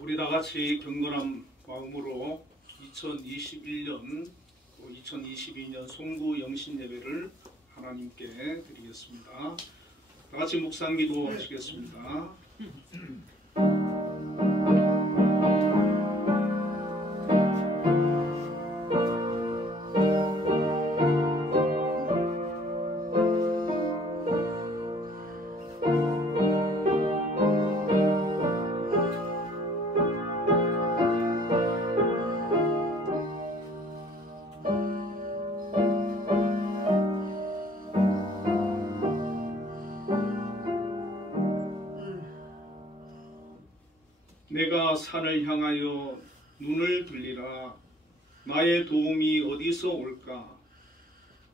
우리 다 같이 경건한 마음으로 2021년 2022년 송구 영신 예배를 하나님께 드리겠습니다. 다 같이 묵상기도 하시겠습니다. 내가 산을 향하여 눈을 들리라. 나의 도움이 어디서 올까?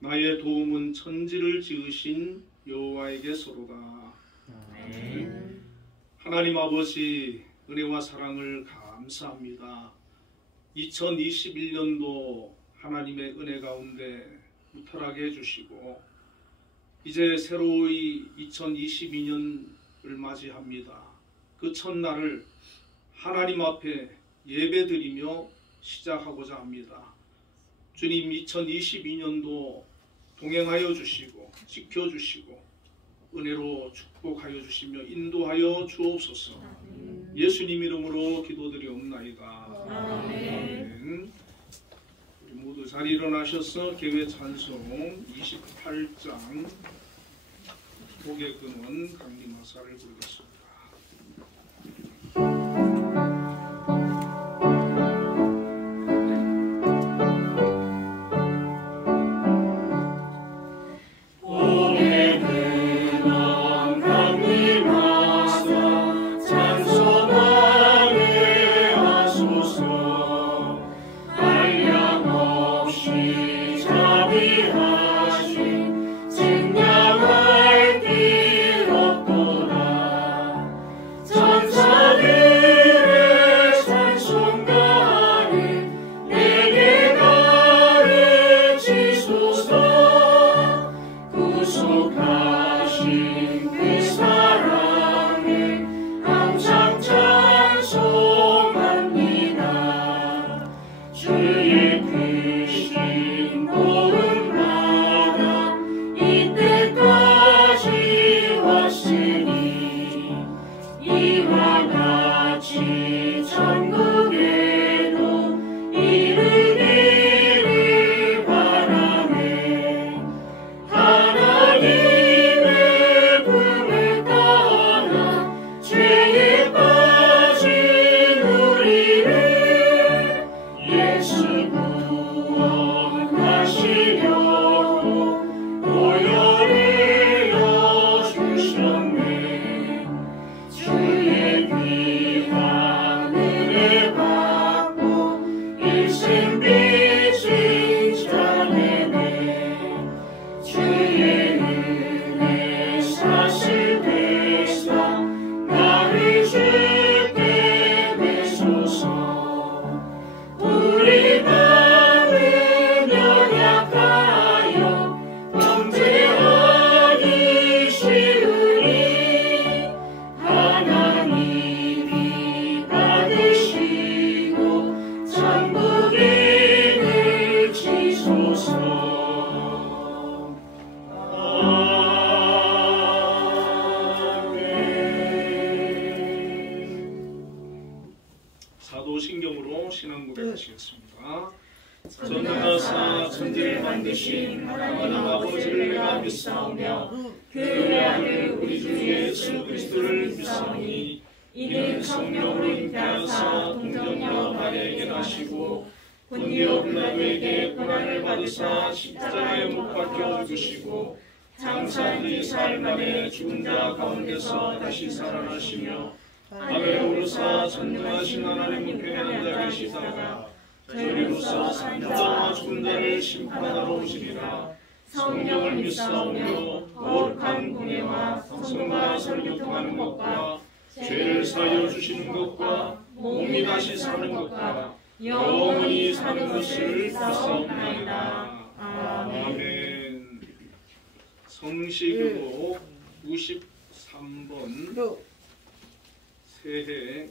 나의 도움은 천지를 지으신 여호와에게서로다. 하나님 아버지, 은혜와 사랑을 감사합니다. 2021년도 하나님의 은혜 가운데 무탈하게 해주시고 이제 새로이 2022년을 맞이합니다. 그 첫날을 하나님 앞에 예배드리며 시작하고자 합니다. 주님, 2022년도 동행하여 주시고 지켜주시고 은혜로 축복하여 주시며 인도하여 주옵소서. 예수님 이름으로 기도드리옵나이다. 아멘. 우리 모두 자리 일어나셔서 개회 찬송 28장 복의 근원 강림하사를 부르겠습니다. 사도신경으로 신앙 고백하시겠습니다. 전능하사 천지를 만드신 하나님 아버지를 내가 믿사오며 그의 아들 우리 주 예수 그리스도를 믿사오니 이는 성령으로 잉태하사 동정녀 마리아에게 나시고 본디오 빌라도에게 고난을 받으사 십자가에 못 박혀 죽으시고 장사 2살 만에 죽은 자 가운데서 다시 살아나시며 하늘에 오르사 전능하신 하나님 우편에 앉아 계시다가 저리로서 산 자와 죽은 자를 심판하러 오시리라. 성령을 믿사오며 거룩한 공예와 성성과 설교통하는 것과 죄를 사하여 주시는 것과 몸이 다시 사는 것과 영원히 사는 것을 믿사옵나이다. 아멘. 성시교독 93번 새해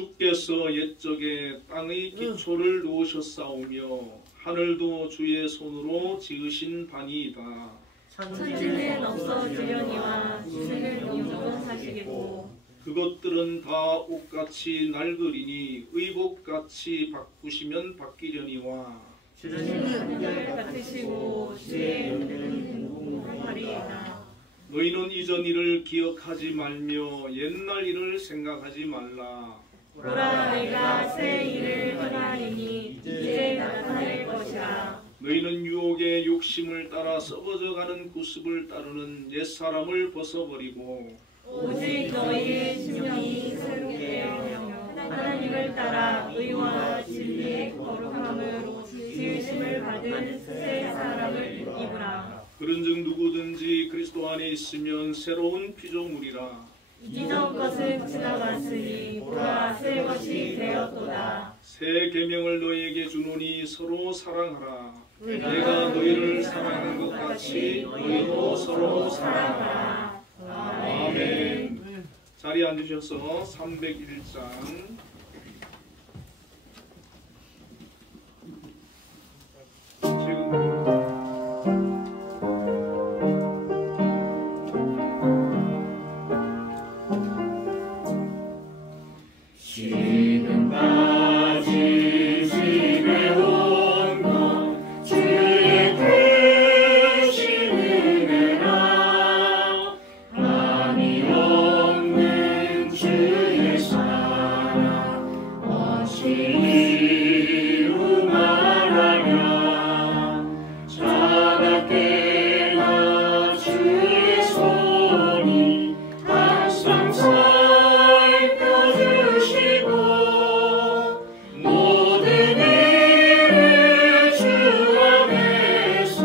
주께서 옛적에 땅의 기초를 놓으셨사오며 하늘도 주의 손으로 지으신 바니이다. 천지는 없어지려니와 주는 영원하시겠고 그것들은 다 옷같이 낡으리니 의복같이 바꾸시면 바뀌려니와 주는 한결 같으시고 주의 은혜는 무궁하리이다. 너희는 이전 일을 기억하지 말며 옛날 일을 생각하지 말라. 보라 내가 새 일을 행하리니 이제 나타날 것이라. 너희는 유혹의 욕심을 따라 썩어져가는 구습을 따르는 옛사람을 벗어버리고 오직 너희의 심령이 새롭게 하며 하나님을 따라 의와 진리의 거룩함으로 지으심을 받은 새 사람을 입으라. 그런즉 누구든지 그리스도 안에 있으면 새로운 피조물이라. 이전 것은 지나갔으니 보라 새 것이 되었도다. 새 계명을 너희에게 주노니 서로 사랑하라. 내가 너희를 사랑하는 것 같이 너희도 서로 사랑하라. 아멘. 자리에 앉으셔서 301장 지금 빠진 집에 온 것 주의 크신 은혜라. 밤이 없는 주의 사랑 어찌 이루 말하랴. 차갑게나 주의 손이 항상 모든 일을 주 안에서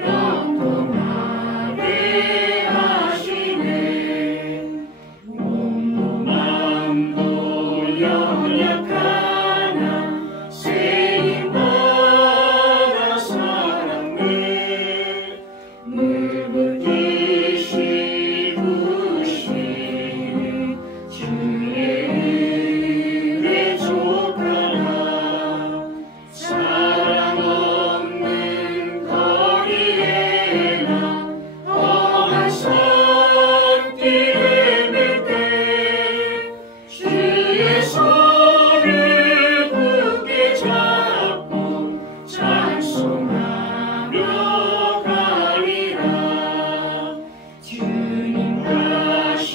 영통하게 하시네. 몸도 마음도 연약하나 쓰임받아 살았네. 물붓듯이 부으시는 주의 은혜 족하라. 사랑 없는 거리에나 험한 산길 헤맬 때 주의 손을 굳게 잡고 찬송하며 가리라. 주님 다시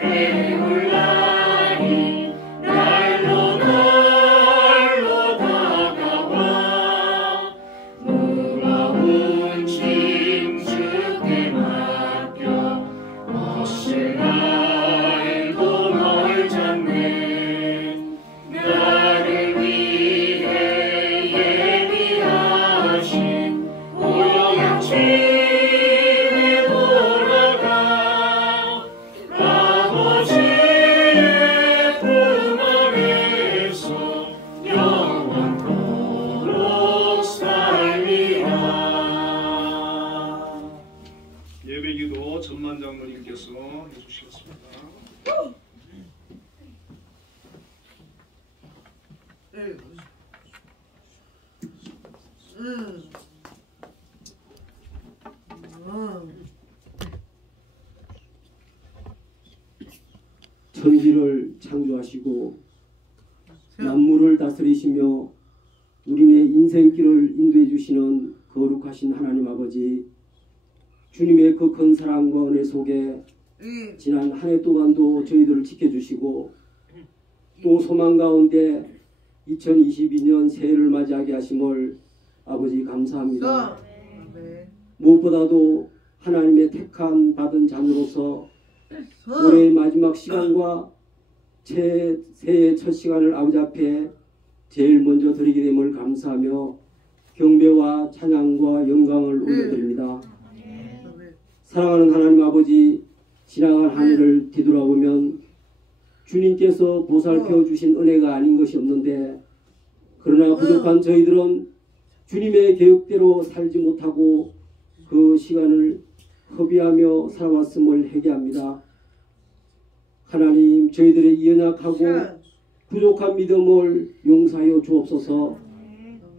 배울 날이 날로 다가와. 무거운 짐 주께 맡겨 없을 날도 멀잖네. 나를 위해 예비하신 보양집에 돌아가. 아버지의 품 안에서 영원토록 살리라. 예배기도 전만 장로님께서 해주시겠습니다. 천지를 창조하시고 만물을 다스리시며 우리의 인생길을 인도해 주시는 거룩하신 하나님 아버지, 주님의 그 큰 사랑과 은혜 속에 지난 한 해 동안도 저희들을 지켜주시고 또 소망 가운데 2022년 새해를 맞이하게 하심을 아버지 감사합니다. 무엇보다도 하나님의 택한 받은 자녀로서 올해의 마지막 시간과 새해 첫 시간을 아버지 앞에 제일 먼저 드리게 됨을 감사하며 경배와 찬양과 영광을 올려드립니다. 사랑하는 하나님 아버지, 지나간 한 해를 뒤돌아보면 주님께서 보살펴 주신 은혜가 아닌 것이 없는데, 그러나 부족한 저희들은 주님의 계획대로 살지 못하고 그 시간을 허비하며 살아왔음을 회개합니다. 하나님, 저희들의 연약하고 부족한 믿음을 용서하여 주옵소서.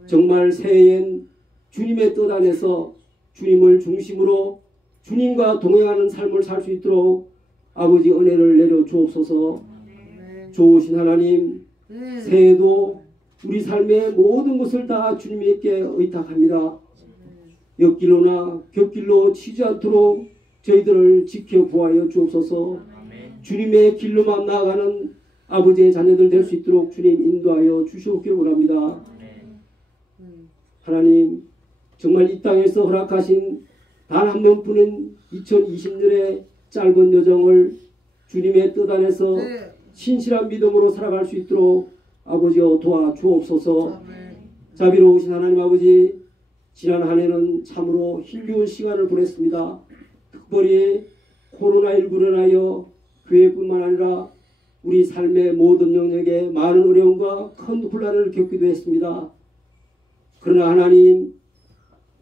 정말 새해엔 주님의 뜻 안에서 주님을 중심으로 주님과 동행하는 삶을 살 수 있도록 아버지 은혜를 내려 주옵소서. 좋으신 하나님, 새해도 우리 삶의 모든 것을 다 주님께 의탁합니다. 옆길로나 곁길로 치지 않도록 저희들을 지켜 보하여 주옵소서. 주님의 길로만 나아가는 아버지의 자녀들 될 수 있도록 주님 인도하여 주시옵기를 원합니다. 하나님, 정말 이 땅에서 허락하신 단 한 번뿐인 2020년의 짧은 여정을 주님의 뜻 안에서 신실한 믿음으로 살아갈 수 있도록 아버지여 도와주옵소서. 자비로우신 하나님 아버지, 지난 한 해는 참으로 힘겨운 시간을 보냈습니다. 특별히 코로나19로 인하여 교회뿐만 아니라 우리 삶의 모든 영역에 많은 어려움과 큰 혼란을 겪기도 했습니다. 그러나 하나님,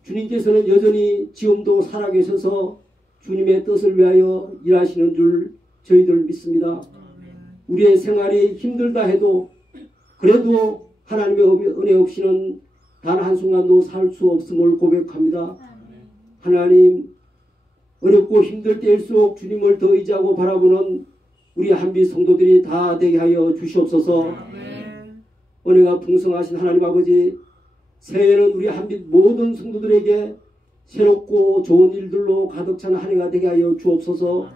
주님께서는 여전히 지금도 살아계셔서 주님의 뜻을 위하여 일하시는 줄 저희들 믿습니다. 우리의 생활이 힘들다 해도 그래도 하나님의 은혜 없이는 단 한순간도 살 수 없음을 고백합니다. 하나님, 어렵고 힘들 때일수록 주님을 더 의지하고 바라보는 우리 한빛 성도들이 다 되게 하여 주시옵소서. 은혜가 풍성하신 하나님 아버지, 새해는 우리 한빛 모든 성도들에게 새롭고 좋은 일들로 가득 찬 한 해가 되게 하여 주옵소서.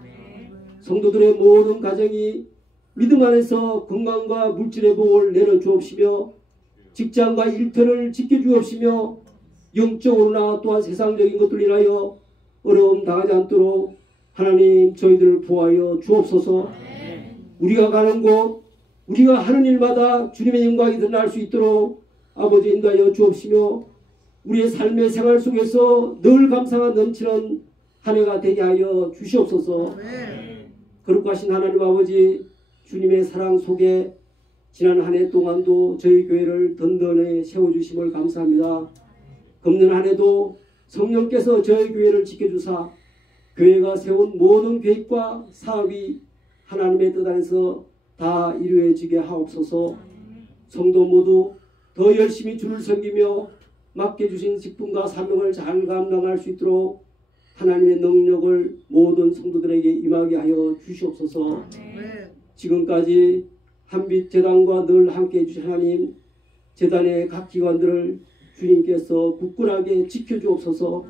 성도들의 모든 가정이 믿음 안에서 건강과 물질의 복을 내려 주옵시며 직장과 일터를 지켜주옵시며 영적으로나 또한 세상적인 것들 인하여 어려움 당하지 않도록 하나님 저희들을 보호하여 주옵소서. 우리가 가는 곳, 우리가 하는 일마다 주님의 영광이 드러날 수 있도록 아버지 인도하여 주옵시며 우리의 삶의 생활 속에서 늘 감사가 넘치는 한 해가 되게 하여 주시옵소서. 거룩하신 하나님 아버지, 주님의 사랑 속에 지난 한 해 동안도 저희 교회를 든든히 세워주심을 감사합니다. 금년 한 해도 성령께서 저희 교회를 지켜주사 교회가 세운 모든 계획과 사업이 하나님의 뜻 안에서 다 이루어지게 하옵소서. 성도 모두 더 열심히 주를 섬기며 맡겨주신 직분과 사명을 잘 감당할 수 있도록 하나님의 능력을 모든 성도들에게 임하게 하여 주시옵소서. 지금까지 한빛 재단과 늘 함께해 주신 하나님, 재단의 각 기관들을 주님께서 굳건하게 지켜주옵소서.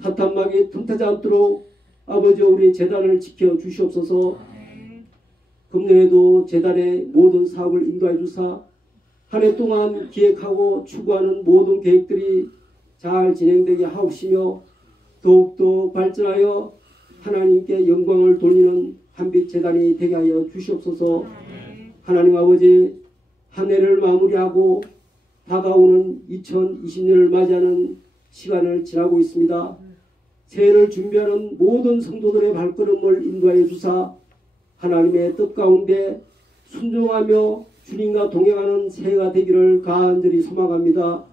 사탄막이 틈타지 않도록 아버지 우리 재단을 지켜 주시옵소서. 금년에도 재단의 모든 사업을 인도해 주사 한 해 동안 기획하고 추구하는 모든 계획들이 잘 진행되게 하옵시며 더욱더 발전하여 하나님께 영광을 돌리는 한빛 재단이 되게 하여 주시옵소서. 하나님 아버지, 한 해를 마무리하고 다가오는 2020년을 맞이하는 시간을 지나고 있습니다. 새해를 준비하는 모든 성도들의 발걸음을 인도하여 주사 하나님의 뜻 가운데 순종하며 주님과 동행하는 새해가 되기를 간절히 소망합니다.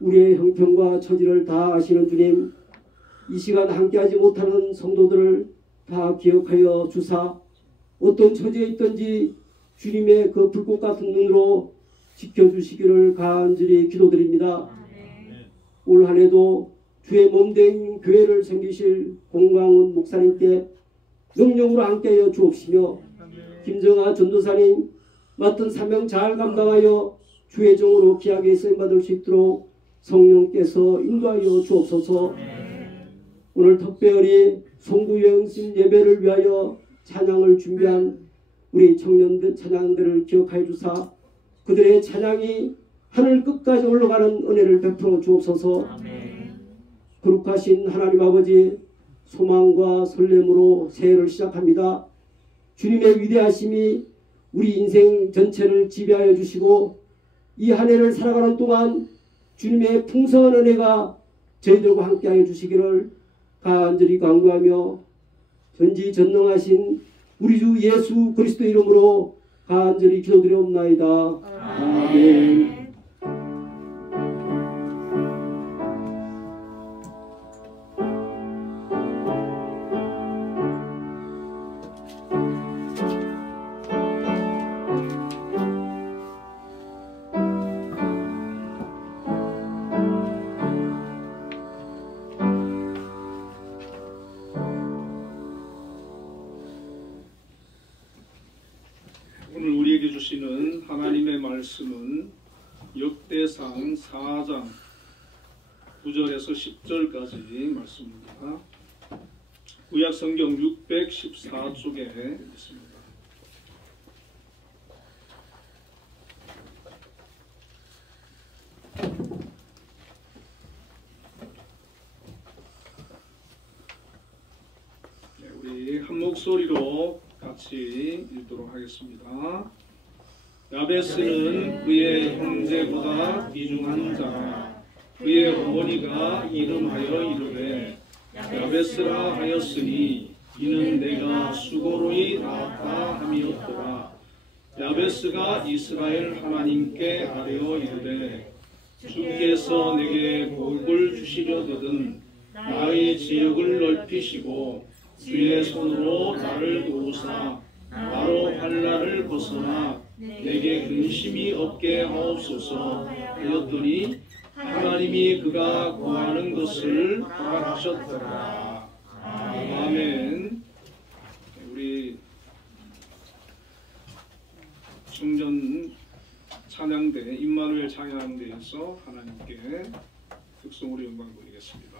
우리의 형편과 처지를 다 아시는 주님, 이 시간 함께하지 못하는 성도들을 다 기억하여 주사 어떤 처지에 있든지 주님의 그 불꽃 같은 눈으로 지켜주시기를 간절히 기도드립니다. 올 한 해도 주의 몸된 교회를 섬기실 공광훈 목사님께 능력으로 함께하여 주옵시며 김정아 전도사님 맡은 사명 잘 감당하여 주의 종으로 귀하게 쓰임받을 수 있도록 성령께서 인도하여 주옵소서. 오늘 특별히 송구영신 예배를 위하여 찬양을 준비한 우리 청년들 찬양들을 기억하여 주사 그들의 찬양이 하늘 끝까지 올라가는 은혜를 베풀어 주옵소서. 거룩하신 하나님 아버지, 소망과 설렘으로 새해를 시작합니다. 주님의 위대하심이 우리 인생 전체를 지배하여 주시고 이 한 해를 살아가는 동안 주님의 풍성한 은혜가 저희들과 함께하여 주시기를 간절히 간구하며 전지전능하신 우리 주 예수 그리스도 이름으로 간절히 기도드리옵나이다. 아멘. 보시는 하나님의 말씀은 역대상 4장 9절에서 10절까지 말씀입니다. 구약성경 614쪽에 있습니다. 우리 한 목소리로 같이 읽도록 하겠습니다. 야베스는 그의 형제보다 귀중한 자라. 그의 어머니가 이름하여 이르되 야베스라 하였으니 이는 내가 수고로이 낳았다 함이었더라. 야베스가 이스라엘 하나님께 아뢰어 이르되 주께서 내게 복을 주시려거든 나의 지역을 넓히시고 주의 손으로 나를 도우사 나로 환난을 벗어나 내게 근심이 없게 하옵소서 하였더니 하나님이 그가 구하는 것을 허락하셨더라. 아멘. 우리 충전 찬양대 임마누엘 찬양대에서 하나님께 특성으로 영광 돌리겠습니다.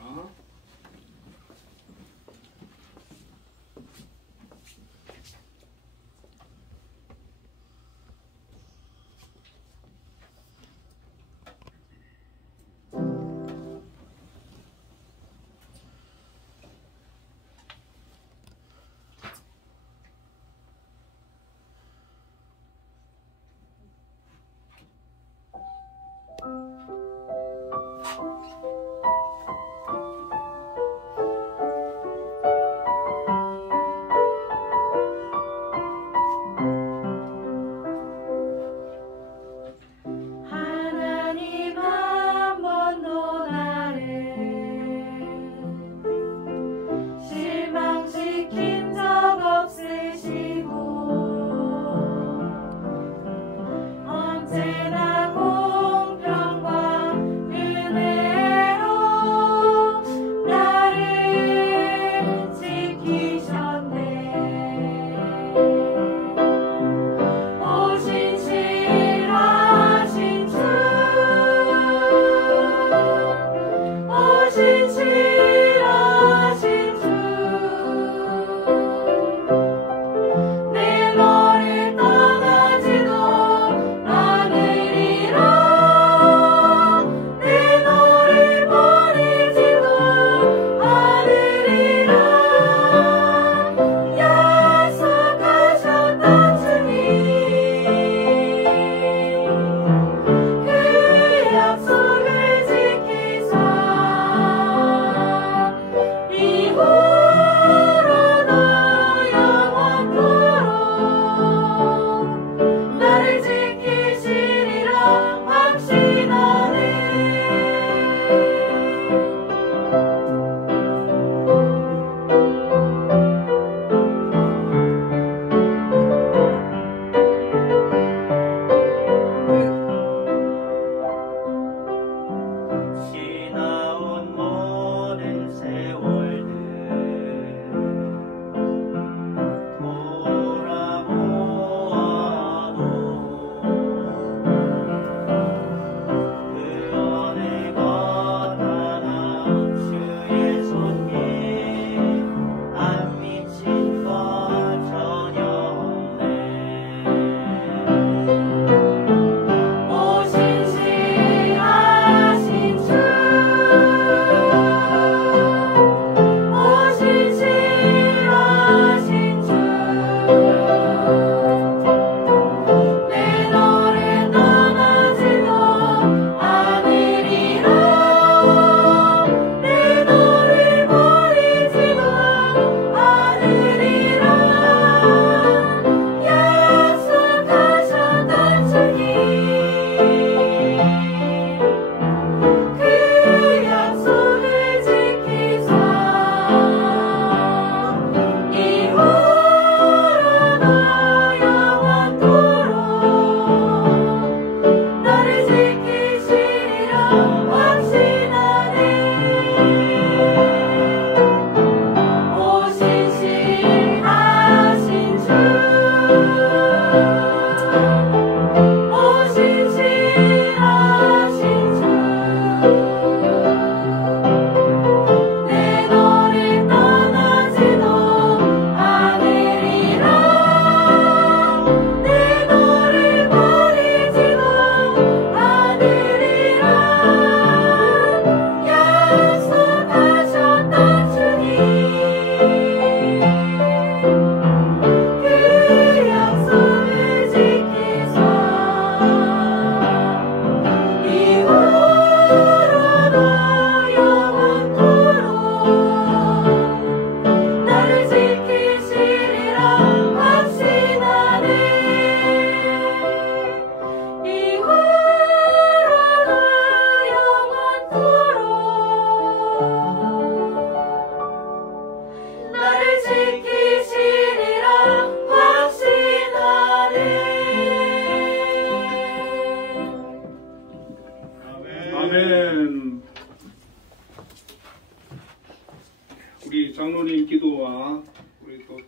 우리 장로님 기도와 우리 또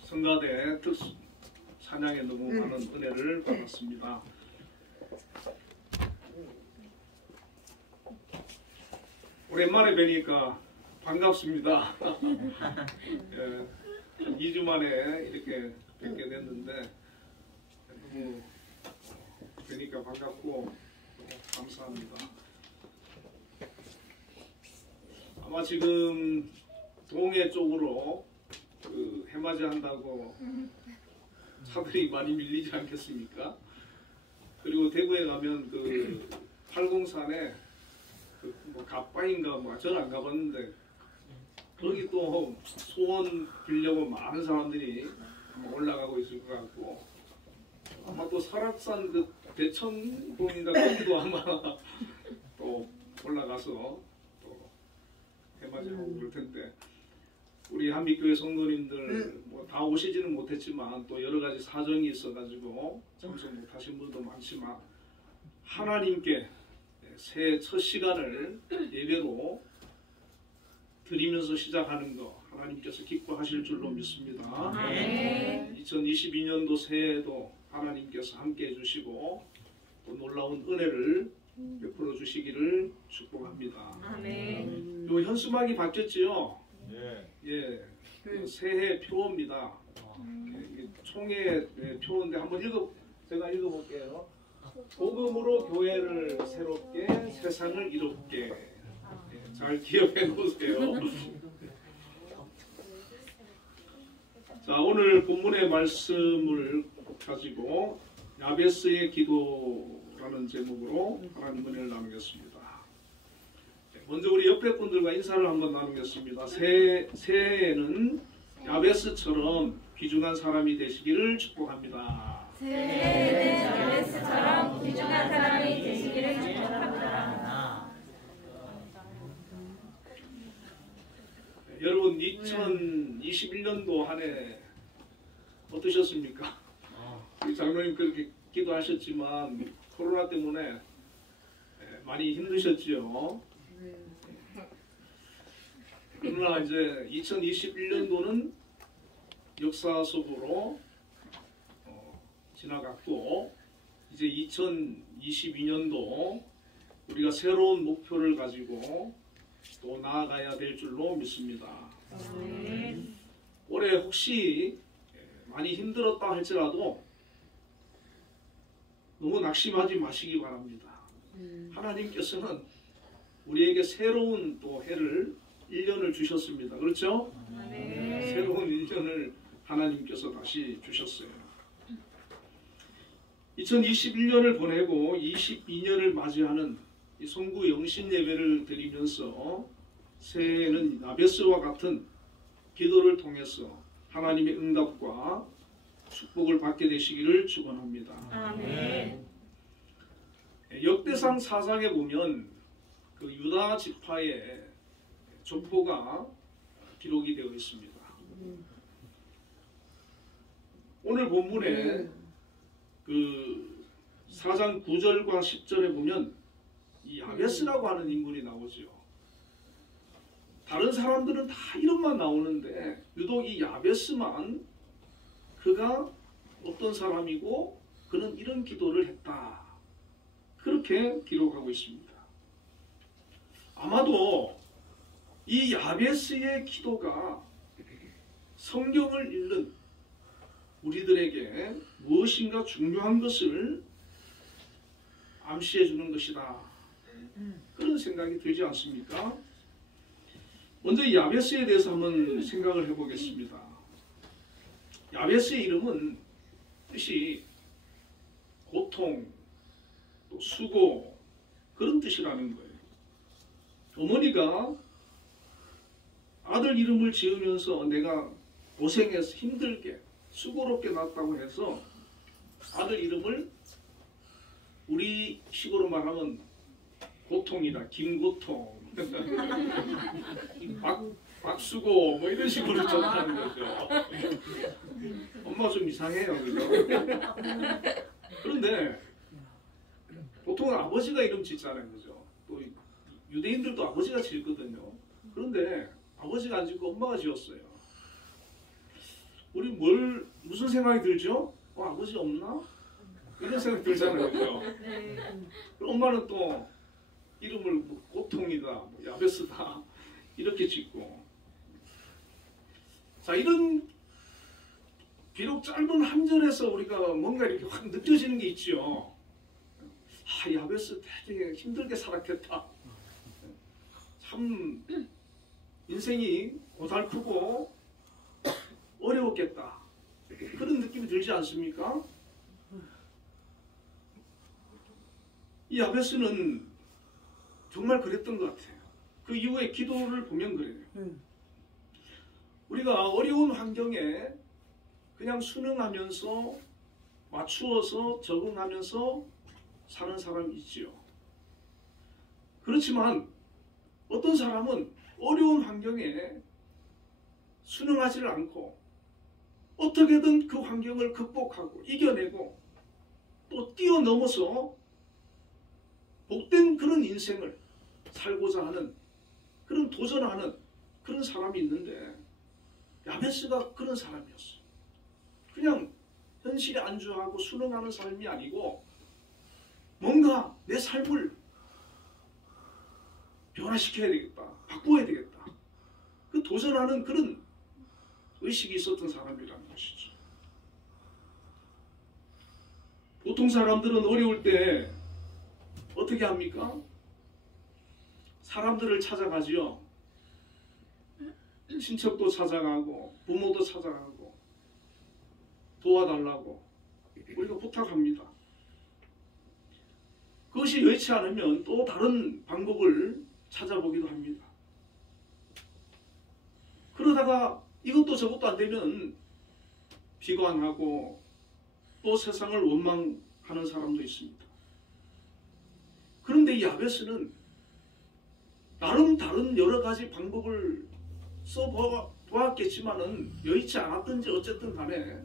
성가대 특수 찬양에 너무 많은 은혜를 받았습니다. 오랜만에 뵈니까 반갑습니다. 예, 2주 만에 이렇게 뵙게 됐는데 너무 뵈니까 반갑고 감사합니다. 아마 지금 동해 쪽으로 그 해맞이 한다고 차들이 많이 밀리지 않겠습니까? 그리고 대구에 가면 그 팔공산에 뭐 갑바인가 뭐 저는 안 가봤는데 거기 또 소원 빌려고 많은 사람들이 올라가고 있을 것 같고 아마 또 설악산 그 대천봉인가 거기도 아마 또 올라가서 또 해맞이하고 그럴 텐데 우리 한빛교회 성도님들 뭐 다 오시지는 못했지만 또 여러 가지 사정이 있어가지고 참석 못하신 분도 많지만 하나님께 새해 첫 시간을 예배로 드리면서 시작하는 거 하나님께서 기뻐하실 줄로 믿습니다. 2022년도 새해에도 하나님께서 함께 해주시고 또 놀라운 은혜를 베풀어 주시기를 축복합니다. 요 현수막이 바뀌었지요? 예, 그 새해 표어입니다. 예, 총회 표어인데 한번 제가 읽어볼게요. 복음으로 교회를 새롭게 세상을 이롭게. 예, 잘 기억해 놓으세요. 자, 오늘 본문의 말씀을 가지고 야베스의 기도라는 제목으로 하나님 은혜를 나누겠습니다. 먼저 우리 옆에 분들과 인사를 한번 나누겠습니다. 새해에는 야베스처럼 귀중한 사람이 되시기를 축복합니다. 새해에는 야베스처럼 귀중한 사람이 되시기를 축복합니다. 여러분 2021년도 한 해 어떠셨습니까? 우리 장로님 그렇게 기도하셨지만 코로나 때문에 많이 힘드셨지요. 그러나 이제 2021년도는 역사 속으로 지나갔고 이제 2022년도 우리가 새로운 목표를 가지고 또 나아가야 될 줄로 믿습니다. 올해 혹시 많이 힘들었다 할지라도 너무 낙심하지 마시기 바랍니다. 하나님께서는 우리에게 새로운 또 해를 1년을 주셨습니다. 그렇죠? 새로운 1년을 하나님께서 다시 주셨어요. 2021년을 보내고 22년을 맞이하는 이 성구 영신 예배를 드리면서 새해에는 야베스와 같은 기도를 통해서 하나님의 응답과 축복을 받게 되시기를 축원합니다. 아멘. 역대상 4장에 보면 그 유다 지파의 족보가 기록이 되어 있습니다. 오늘 본문에 그 4장 9절과 10절에 보면 이 야베스라고 하는 인물이 나오죠. 다른 사람들은 다 이름만 나오는데 유독 이 야베스만 그가 어떤 사람이고 그는 이런 기도를 했다. 그렇게 기록하고 있습니다. 아마도 이 야베스의 기도가 성경을 읽는 우리들에게 무엇인가 중요한 것을 암시해 주는 것이다. 그런 생각이 들지 않습니까? 먼저 이 야베스에 대해서 한번 생각을 해보겠습니다. 야베스의 이름은 뜻이 고통, 또 수고 그런 뜻이라는 거예요. 어머니가 아들 이름을 지으면서 내가 고생해서 힘들게 수고롭게 낳았다고 해서 아들 이름을 우리 식으로 말하면 고통이다, 김고통, 박수고 뭐 이런 식으로 전하는 거죠. 엄마 좀 이상해요, 그죠? 그런데 보통은 아버지가 이름 짓잖아요, 그죠? 또 유대인들도 아버지가 짓거든요. 그런데 아버지가 안 짓고 엄마가 지었어요. 우리 무슨 생각이 들죠? 아버지 없나? 이런 생각이 들잖아요. 그죠? 엄마는 또 이름을 뭐 고통이다, 뭐 야베스다 이렇게 짓고. 자, 이런 비록 짧은 한 절에서 우리가 뭔가 이렇게 확 느껴지는 게 있죠. 야베스 되게 힘들게 살았겠다. 참 인생이 고달프고 어려웠겠다. 그런 느낌이 들지 않습니까? 이 야베스는 정말 그랬던 것 같아요. 그 이후에 기도를 보면 그래요. 우리가 어려운 환경에 그냥 순응하면서 맞추어서 적응하면서 사는 사람이 있지요. 그렇지만 어떤 사람은 어려운 환경에 순응하지를 않고 어떻게든 그 환경을 극복하고 이겨내고 또 뛰어넘어서 복된 그런 인생을 살고자 하는 그런 도전하는 그런 사람이 있는데 야베스가 그런 사람이었어요. 그냥 현실에 안주하고 순응하는 삶이 아니고 뭔가 내 삶을 변화시켜야 되겠다. 바꿔야 되겠다. 그 도전하는 그런 의식이 있었던 사람이라는 것이죠. 보통 사람들은 어려울 때 어떻게 합니까? 사람들을 찾아가지요. 친척도 찾아가고 부모도 찾아가고 도와달라고 우리가 부탁합니다. 그것이 여의치 않으면 또 다른 방법을 찾아보기도 합니다. 그러다가 이것도 저것도 안 되면 비관하고 또 세상을 원망하는 사람도 있습니다. 그런데 이 야베스는 나름 다른 여러 가지 방법을 써보았겠지만은 여의치 않았든지 어쨌든 간에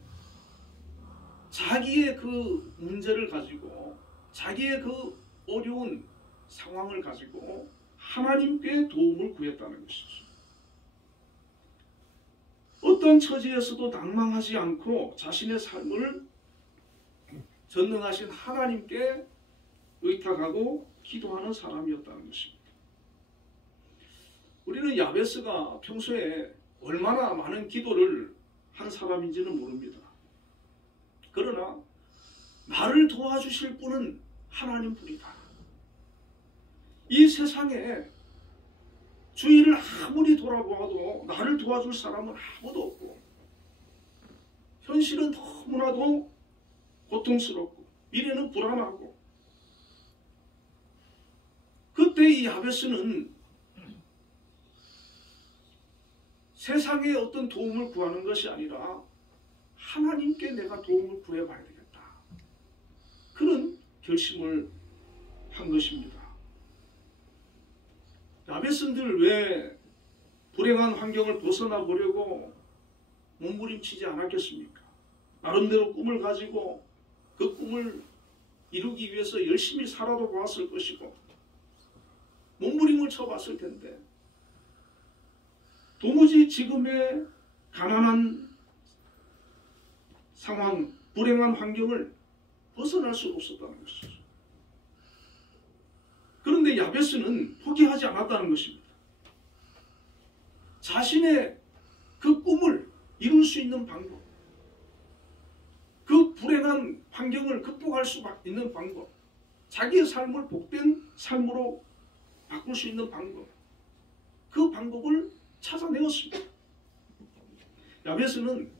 자기의 그 문제를 가지고 자기의 그 어려운 상황을 가지고 하나님께 도움을 구했다는 것이죠. 어떤 처지에서도 낭망하지 않고 자신의 삶을 전능하신 하나님께 의탁하고 기도하는 사람이었다는 것입니다. 우리는 야베스가 평소에 얼마나 많은 기도를 한 사람인지는 모릅니다. 그러나 나를 도와주실 분은 하나님뿐이다. 이 세상에 주위를 아무리 돌아보아도 나를 도와줄 사람은 아무도 없고 현실은 너무나도 고통스럽고 미래는 불안하고 그때 이 야베스는 세상에 어떤 도움을 구하는 것이 아니라 하나님께 내가 도움을 구해봐야 되겠다. 그런 결심을 한 것입니다. 야베스들 왜 불행한 환경을 벗어나 보려고 몸부림치지 않았겠습니까? 나름대로 꿈을 가지고 그 꿈을 이루기 위해서 열심히 살아도 보았을 것이고 몸부림을 쳐봤을 텐데 도무지 지금의 가난한 상황, 불행한 환경을 벗어날 수 없었다는 것이죠. 그런데 야베스는 포기하지 않았다는 것입니다. 자신의 그 꿈을 이룰 수 있는 방법, 그 불행한 환경을 극복할 수 있는 방법, 자기의 삶을 복된 삶으로 바꿀 수 있는 방법, 그 방법을 찾아내었습니다. 야베스는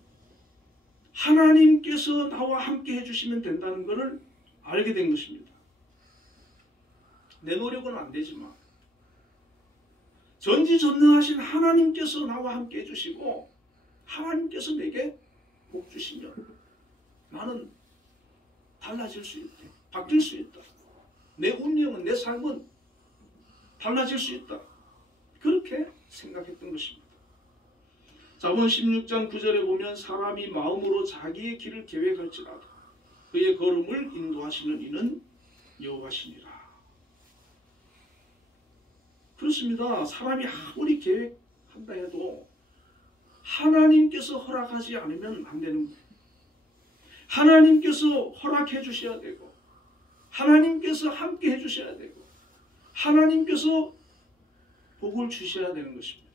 하나님께서 나와 함께 해주시면 된다는 것을 알게 된 것입니다. 내 노력은 안 되지만 전지전능하신 하나님께서 나와 함께 해주시고 하나님께서 내게 복 주시면 나는 달라질 수 있다. 바뀔 수 있다. 내 운명은, 내 삶은 달라질 수 있다. 그렇게 생각했던 것입니다. 잠언 16장 9절에 보면 사람이 마음으로 자기의 길을 계획할지라도 그의 걸음을 인도하시는 이는 여호와시니라. 그렇습니다. 사람이 아무리 계획하고 한다 해도 하나님께서 허락하지 않으면 안 되는 거예요. 하나님께서 허락해 주셔야 되고 하나님께서 함께 해 주셔야 되고 하나님께서 복을 주셔야 되는 것입니다.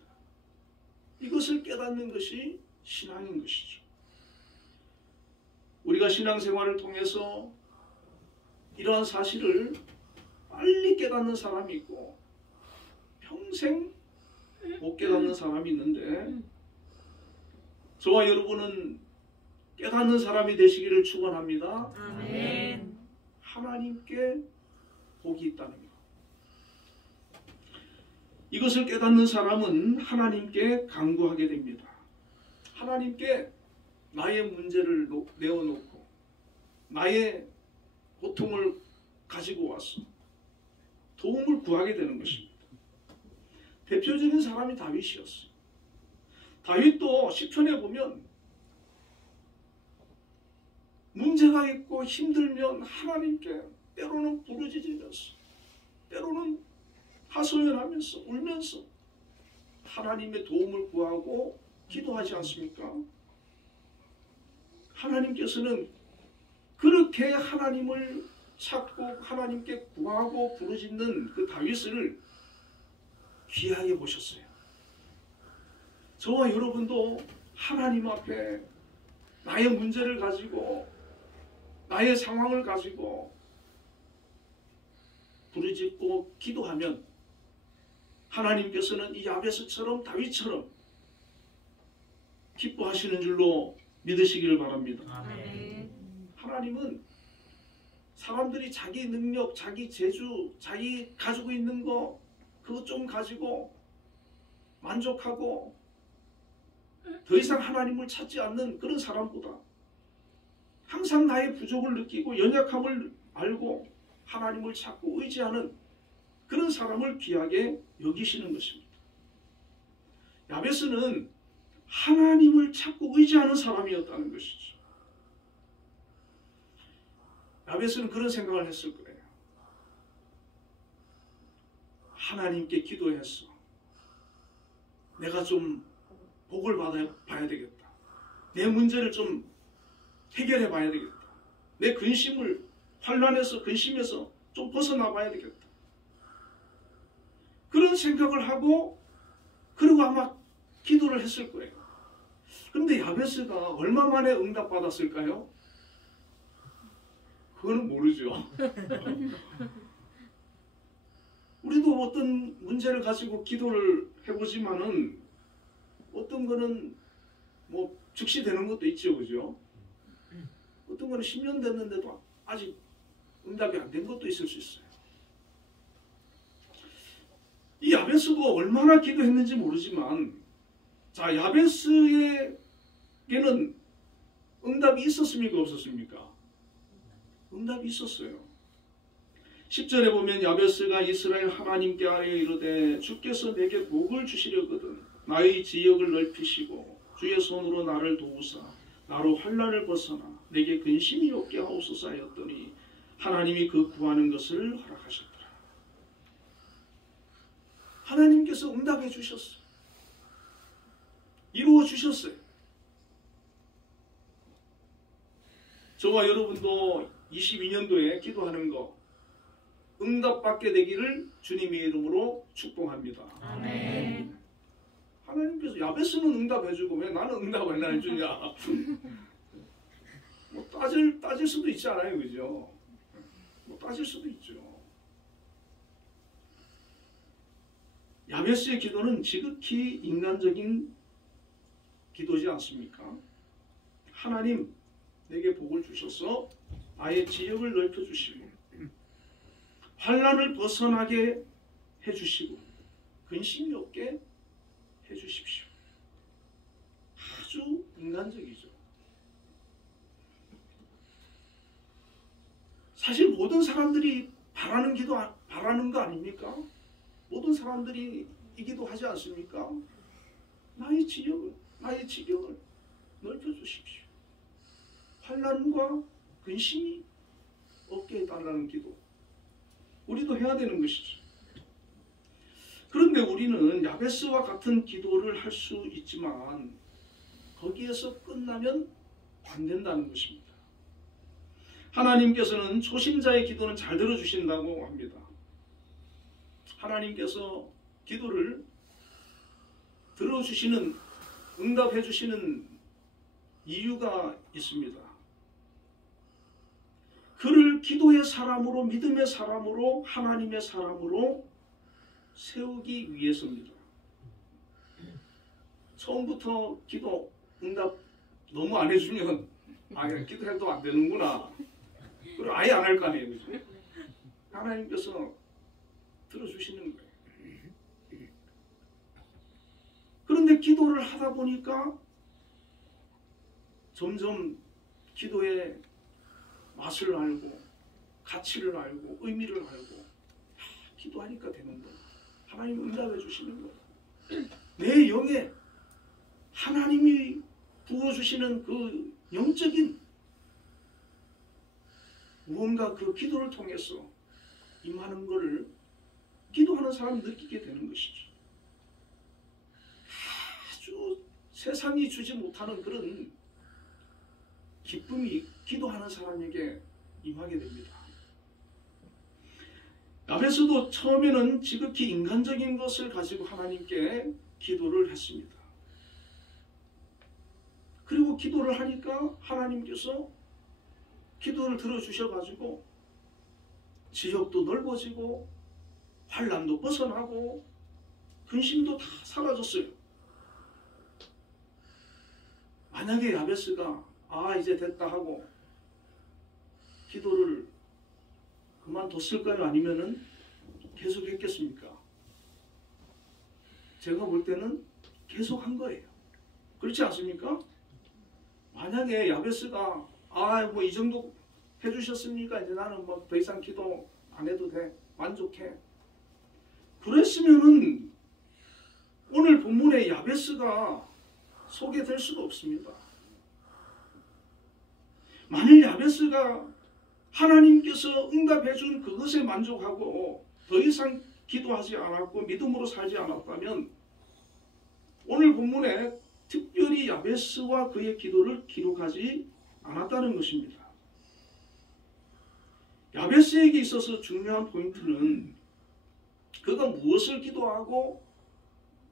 이것을 깨닫는 것이 신앙인 것이죠. 우리가 신앙생활을 통해서 이러한 사실을 빨리 깨닫는 사람이 있고 평생 못 깨닫는 사람이 있는데 저와 여러분은 깨닫는 사람이 되시기를 축원합니다. 아멘. 하나님께 복이 있다는 것. 이것을 깨닫는 사람은 하나님께 간구하게 됩니다. 하나님께 나의 문제를 내어놓고 나의 고통을 가지고 와서 도움을 구하게 되는 것입니다. 대표적인 사람이 다윗이었어요. 다윗도 시편에 보면 문제가 있고 힘들면 하나님께 때로는 부르짖으면서 때로는 하소연하면서 울면서 하나님의 도움을 구하고 기도하지 않습니까? 하나님께서는 그렇게 하나님을 찾고 하나님께 구하고 부르짖는 그 다윗을 귀하게 보셨어요. 저와 여러분도 하나님 앞에 나의 문제를 가지고 나의 상황을 가지고 부르짖고 기도하면 하나님께서는 이 야베스처럼 다윗처럼 기뻐하시는 줄로 믿으시기를 바랍니다. 아멘. 하나님은 사람들이 자기 능력, 자기 재주, 자기 가지고 있는 거 그거 좀 가지고 만족하고 더 이상 하나님을 찾지 않는 그런 사람보다 항상 나의 부족을 느끼고 연약함을 알고 하나님을 찾고 의지하는 그런 사람을 귀하게 여기시는 것입니다. 야베스는 하나님을 찾고 의지하는 사람이었다는 것이죠. 야베스는 그런 생각을 했을 거예요. 하나님께 기도해서 내가 좀 복을 받아봐야 되겠다. 내 문제를 좀 해결해 봐야 되겠다. 내 근심을 환난에서 근심에서 좀 벗어나 봐야 되겠다. 그런 생각을 하고 그리고 아마 기도를 했을 거예요. 그런데 야베스가 얼마 만에 응답받았을까요? 그거는 모르죠. 우리도 어떤 문제를 가지고 기도를 해보지만은 어떤 거는 뭐 즉시 되는 것도 있죠, 그죠? 어떤 거는 10년 됐는데도 아직 응답이 안 된 것도 있을 수 있어요. 이 야베스도 얼마나 기도했는지 모르지만, 자, 야베스에게는 응답이 있었습니까, 없었습니까? 응답이 있었어요. 10절에 보면 야베스가 이스라엘 하나님께 하여 이르되 주께서 내게 복을 주시려거든 나의 지역을 넓히시고 주의 손으로 나를 도우사 나로 환난을 벗어나 내게 근심이 없게 하옵소서 하였더니 하나님이 그 구하는 것을 허락하셨더라. 하나님께서 응답해 주셨어요. 이루어 주셨어요. 저와 여러분도 22년도에 기도하는 거 응답받게 되기를 주님의 이름으로 축복합니다. 아멘. 하나님께서 야베스는 응답해주고 왜 나는 응답을 안 해주냐? 뭐 따질 수도 있지 않아요, 그죠? 뭐 따질 수도 있죠. 야베스의 기도는 지극히 인간적인 기도지 않습니까? 하나님 내게 복을 주셔서 나의 지역을 넓혀주시고 환난을 벗어나게 해주시고 근심이 없게 해주십시오. 아주 인간적이죠. 사실 모든 사람들이 바라는 거 아닙니까? 모든 사람들이 이 기도 하지 않습니까? 나의 지역을, 나의 지경을 넓혀주십시오. 환난과 근심이 없게 해달라는 기도. 우리도 해야 되는 것이죠. 그런데 우리는 야베스와 같은 기도를 할 수 있지만 거기에서 끝나면 안 된다는 것입니다. 하나님께서는 초신자의 기도는 잘 들어주신다고 합니다. 하나님께서 기도를 들어주시는, 응답해 주시는 이유가 있습니다. 그를 기도의 사람으로, 믿음의 사람으로, 하나님의 사람으로 세우기 위해서입니다. 처음부터 기도 응답 너무 안 해주면 그냥 기도해도 안 되는구나, 그리고 아예 안 할 거 아니에요. 하나님께서 들어주시는 거예요. 그런데 기도를 하다 보니까 점점 기도의 맛을 알고, 가치를 알고, 의미를 알고, 기도하니까 되는 거예요. 하나님이 응답해 주시는 거예요. 내 영에 하나님이 부어주시는 그 영적인 무언가, 그 기도를 통해서 임하는 것을 기도하는 사람 느끼게 되는 것이죠. 아주 세상이 주지 못하는 그런 기쁨이 기도하는 사람에게 임하게 됩니다. 야베스도 처음에는 지극히 인간적인 것을 가지고 하나님께 기도를 했습니다. 그리고 기도를 하니까 하나님께서 기도를 들어주셔가지고 지역도 넓어지고 환난도 벗어나고 근심도 다 사라졌어요. 만약에 야베스가 이제 됐다 하고 기도를 그만뒀을까요? 아니면은 계속 했겠습니까? 제가 볼 때는 계속 한 거예요. 그렇지 않습니까? 만약에 야베스가 뭐 이 정도 해주셨습니까? 이제 나는 뭐 더 이상 기도 안 해도 돼, 만족해, 그랬으면은 오늘 본문에 야베스가 소개될 수가 없습니다. 만일 야베스가 하나님께서 응답해 준 그것에 만족하고 더 이상 기도하지 않았고 믿음으로 살지 않았다면 오늘 본문에 특별히 야베스와 그의 기도를 기록하지 않았다는 것입니다. 야베스에게 있어서 중요한 포인트는 그가 무엇을 기도하고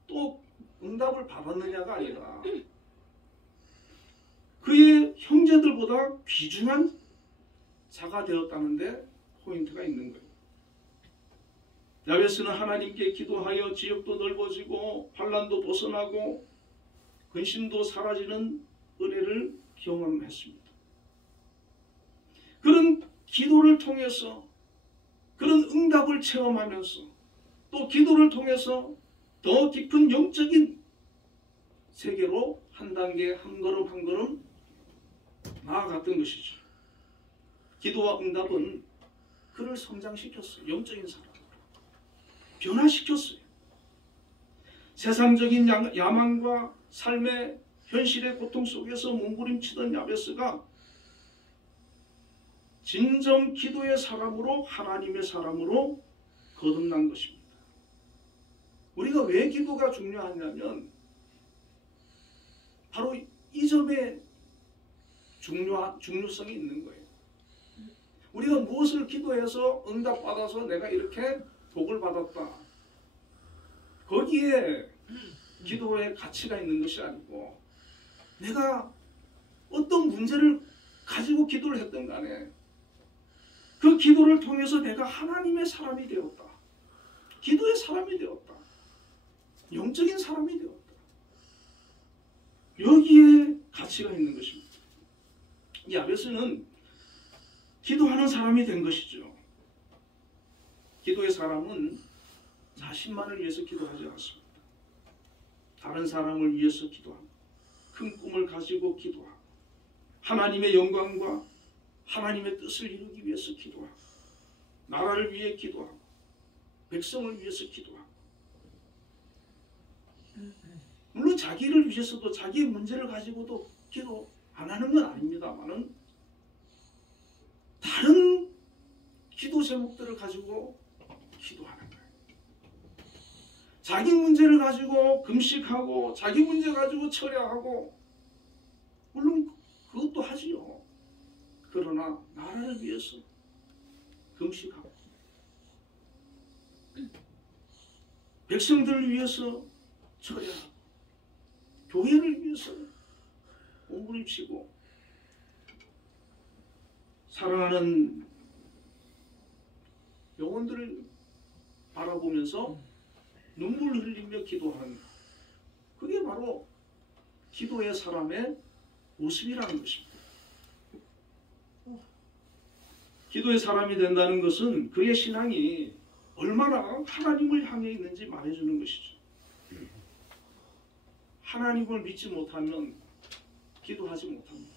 또 응답을 받았느냐가 아니라 그의 형제들보다 귀중한 자가 되었다는 데 포인트가 있는 거예요. 야베스는 하나님께 기도하여 지역도 넓어지고 환난도 벗어나고 근심도 사라지는 은혜를 경험했습니다. 그런 기도를 통해서, 그런 응답을 체험하면서 또 기도를 통해서 더 깊은 영적인 세계로 한 단계, 한 걸음 한 걸음 나아갔던 것이죠. 기도와 응답은 그를 성장시켰어요. 영적인 사람으로 변화시켰어요. 세상적인 야망과 삶의 현실의 고통 속에서 몸부림치던 야베스가 진정 기도의 사람으로, 하나님의 사람으로 거듭난 것입니다. 우리가 왜 기도가 중요하냐면 바로 이 점에 중요성이 있는 거예요. 우리가 무엇을 기도해서 응답받아서 내가 이렇게 복을 받았다, 거기에 기도의 가치가 있는 것이 아니고 내가 어떤 문제를 가지고 기도를 했던 간에 그 기도를 통해서 내가 하나님의 사람이 되었다, 기도의 사람이 되었다, 영적인 사람이 되었다, 여기에 가치가 있는 것입니다. 야베스는 기도하는 사람이 된 것이죠. 기도의 사람은 자신만을 위해서 기도하지 않습니다. 다른 사람을 위해서 기도합니다. 큰 꿈을 가지고 기도하고 하나님의 영광과 하나님의 뜻을 이루기 위해서 기도하고 나라를 위해 기도하고 백성을 위해서 기도하고, 물론 자기를 위해서도 자기의 문제를 가지고도 기도 안 하는 건 아닙니다만은 다른 기도 제목들을 가지고 기도하는 거예요. 자기 문제를 가지고 금식하고 자기 문제 가지고 철야하고 물론 그것도 하지요. 그러나 나라를 위해서 금식하고 백성들을 위해서 철야하고 교회를 위해서 몸부림치고 사랑하는 영혼들을 바라보면서 눈물 흘리며 기도하는 것. 그게 바로 기도의 사람의 모습이라는 것입니다. 기도의 사람이 된다는 것은 그의 신앙이 얼마나 하나님을 향해 있는지 말해주는 것이죠. 하나님을 믿지 못하면 기도하지 못합니다.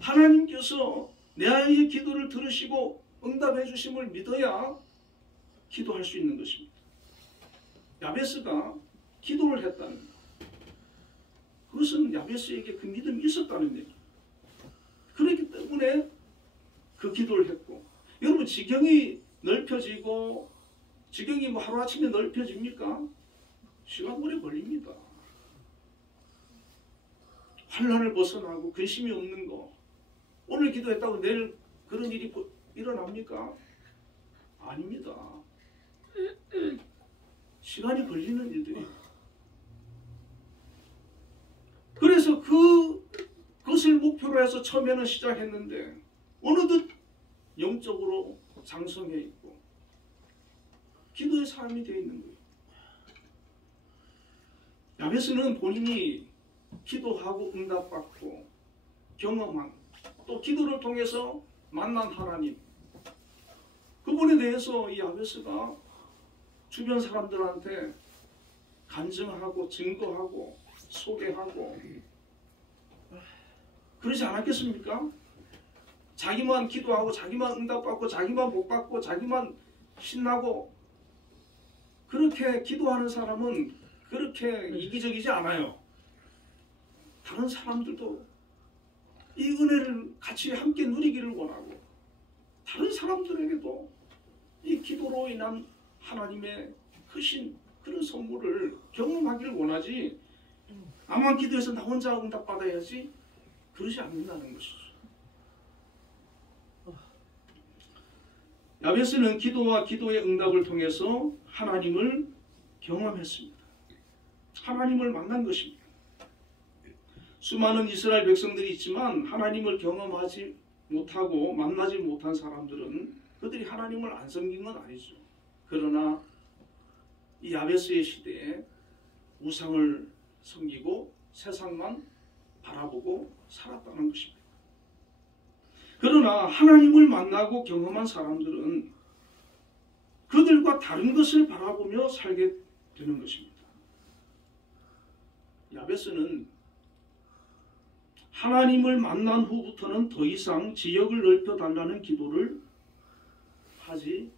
하나님께서 내 아이의 기도를 들으시고 응답해 주심을 믿어야 기도할 수 있는 것입니다. 야베스가 기도를 했다는 것. 그것은 야베스에게 그 믿음이 있었다는 얘기. 그렇기 때문에 그 기도를 했고, 여러분 지경이 넓혀지고 지경이 뭐 하루아침에 넓혀집니까? 시간 오래 걸립니다. 환난을 벗어나고 근심이 없는 거, 오늘 기도했다고 내일 그런 일이 일어납니까? 아닙니다. 시간이 걸리는 일들이. 그래서 그것을 목표로 해서 처음에는 시작했는데 어느덧 영적으로 장성해 있고 기도의 사람이 되어 있는 거예요. 야베스는 본인이 기도하고 응답받고 경험한, 또 기도를 통해서 만난 하나님, 그분에 대해서 이 야베스가 주변 사람들한테 간증하고 증거하고 소개하고 그러지 않았겠습니까? 자기만 기도하고 자기만 응답받고 자기만 복받고 자기만 신나고 그렇게 기도하는 사람은 그렇게 이기적이지 않아요. 다른 사람들도 이 은혜를 같이 함께 누리기를 원하고 다른 사람들에게도 이 기도로 인한 하나님의 크신 그런 선물을 경험하기를 원하지, 나만 기도해서 나 혼자 응답받아야지 그러지 않는다는 것이죠. 야베스는 기도와 기도의 응답을 통해서 하나님을 경험했습니다. 하나님을 만난 것입니다. 수많은 이스라엘 백성들이 있지만 하나님을 경험하지 못하고 만나지 못한 사람들은 그들이 하나님을 안 섬긴 건 아니죠. 그러나 이 야베스의 시대에 우상을 섬기고 세상만 바라보고 살았다는 것입니다. 그러나 하나님을 만나고 경험한 사람들은 그들과 다른 것을 바라보며 살게 되는 것입니다. 야베스는 하나님을 만난 후부터는 더 이상 지역을 넓혀달라는 기도를 하지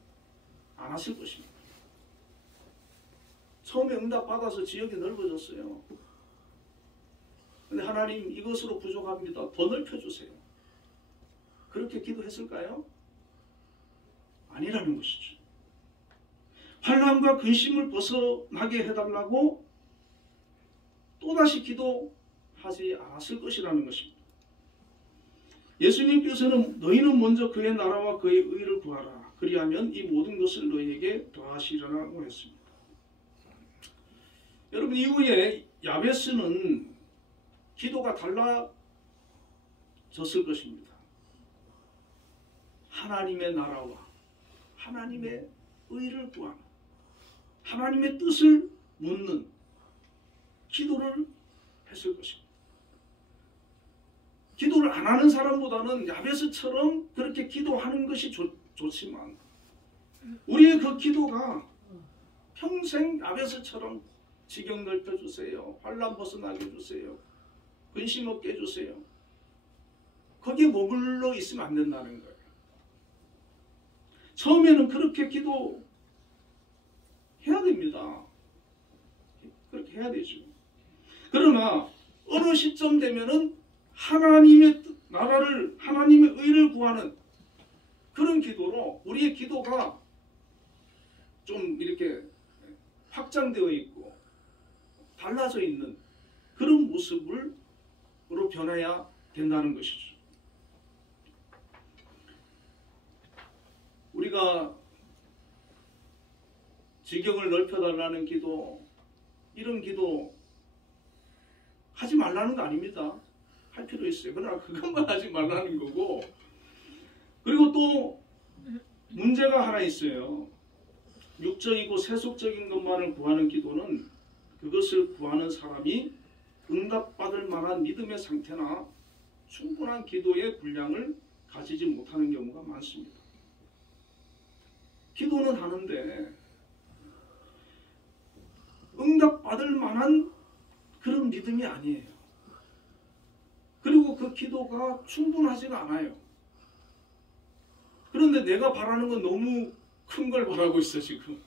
않았을 것입니다. 처음에 응답받아서 지역이 넓어졌어요. 근데 하나님 이것으로 부족합니다. 더 넓혀주세요. 그렇게 기도했을까요? 아니라는 것이죠. 환난과 근심을 벗어나게 해달라고 또다시 기도하지 않았을 것이라는 것입니다. 예수님께서는 너희는 먼저 그의 나라와 그의 의를 구하라. 그리하면 이 모든 것을 너희에게 더하시리라고 했습니다. 여러분, 이후에 야베스는 기도가 달라졌을 것입니다. 하나님의 나라와 하나님의 의를 구하는, 하나님의 뜻을 묻는 기도를 했을 것입니다. 기도를 안 하는 사람보다는 야베스처럼 그렇게 기도하는 것이 좋지만 우리의 그 기도가 평생 야베스처럼 지경 넓혀주세요, 환난 벗어나게 해주세요, 근심 없게 해주세요, 거기에 머물러 있으면 안 된다는 거예요. 처음에는 그렇게 기도해야 됩니다. 그렇게 해야 되죠. 그러나 어느 시점 되면은 하나님의 나라를, 하나님의 의를 구하는 그런 기도로 우리의 기도가 좀 이렇게 확장되어 있고 달라져 있는 그런 모습으로 변해야 된다는 것이죠. 우리가 지경을 넓혀달라는 기도, 이런 기도 하지 말라는 거 아닙니다. 할 필요 있어요. 그러나 그것만 하지 말라는 거고, 그리고 또 문제가 하나 있어요. 육적이고 세속적인 것만을 구하는 기도는 그것을 구하는 사람이 응답받을 만한 믿음의 상태나 충분한 기도의 분량을 가지지 못하는 경우가 많습니다. 기도는 하는데 응답받을 만한 그런 믿음이 아니에요. 그리고 그 기도가 충분하지가 않아요. 그런데 내가 바라는 건 너무 큰 걸 바라고 있어 지금.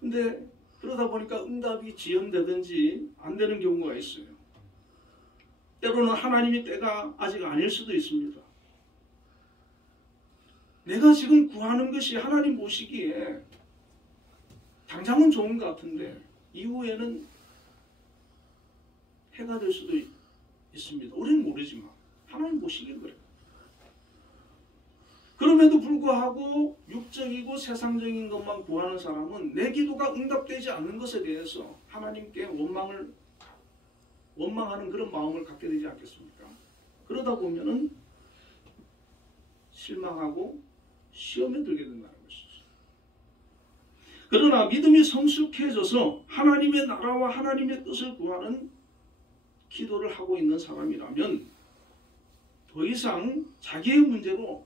근데 그러다 보니까 응답이 지연되든지 안 되는 경우가 있어요. 때로는 하나님의 때가 아직 아닐 수도 있습니다. 내가 지금 구하는 것이 하나님 보시기에 당장은 좋은 것 같은데 이후에는 해가 될 수도 있습니다. 우리는 모르지만 하나님 보시기에 그래요. 그럼에도 불구하고 육적이고 세상적인 것만 구하는 사람은 내 기도가 응답되지 않는 것에 대해서 하나님께 원망하는 그런 마음을 갖게 되지 않겠습니까? 그러다 보면은 실망하고 시험에 들게 된다는 것이죠. 그러나 믿음이 성숙해져서 하나님의 나라와 하나님의 뜻을 구하는 기도를 하고 있는 사람이라면 더 이상 자기의 문제로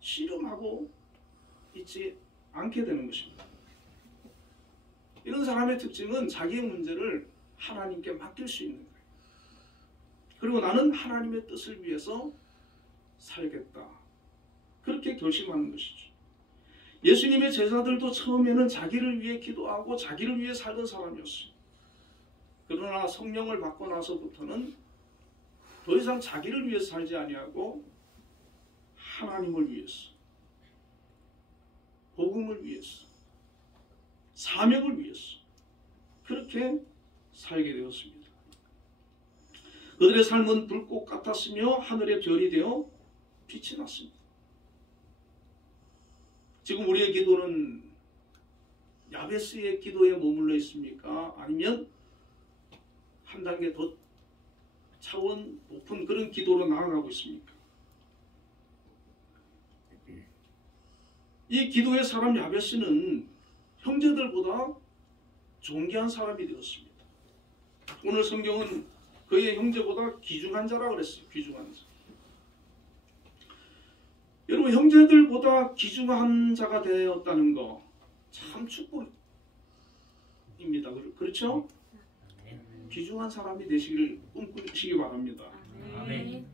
씨름하고 있지 않게 되는 것입니다. 이런 사람의 특징은 자기의 문제를 하나님께 맡길 수 있는 거예요. 그리고 나는 하나님의 뜻을 위해서 살겠다. 그렇게 결심하는 것이죠. 예수님의 제자들도 처음에는 자기를 위해 기도하고 자기를 위해 살던 사람이었어요. 그러나 성령을 받고 나서부터는 더 이상 자기를 위해서 살지 아니하고 하나님을 위해서, 복음을 위해서, 사명을 위해서 그렇게 살게 되었습니다. 그들의 삶은 불꽃 같았으며 하늘의 별이 되어 빛이 났습니다. 지금 우리의 기도는 야베스의 기도에 머물러 있습니까? 아니면 한 단계 더 차원 높은 그런 기도로 나아가고 있습니까? 이 기도의 사람 야베스는 형제들보다 존귀한 사람이 되었습니다. 오늘 성경은 그의 형제보다 귀중한 자라 그랬어요. 귀중한 자. 여러분, 형제들보다 귀중한 자가 되었다는 거 참 축복입니다. 그렇죠? 귀중한 사람이 되시기를 꿈꾸시기 바랍니다. 아멘.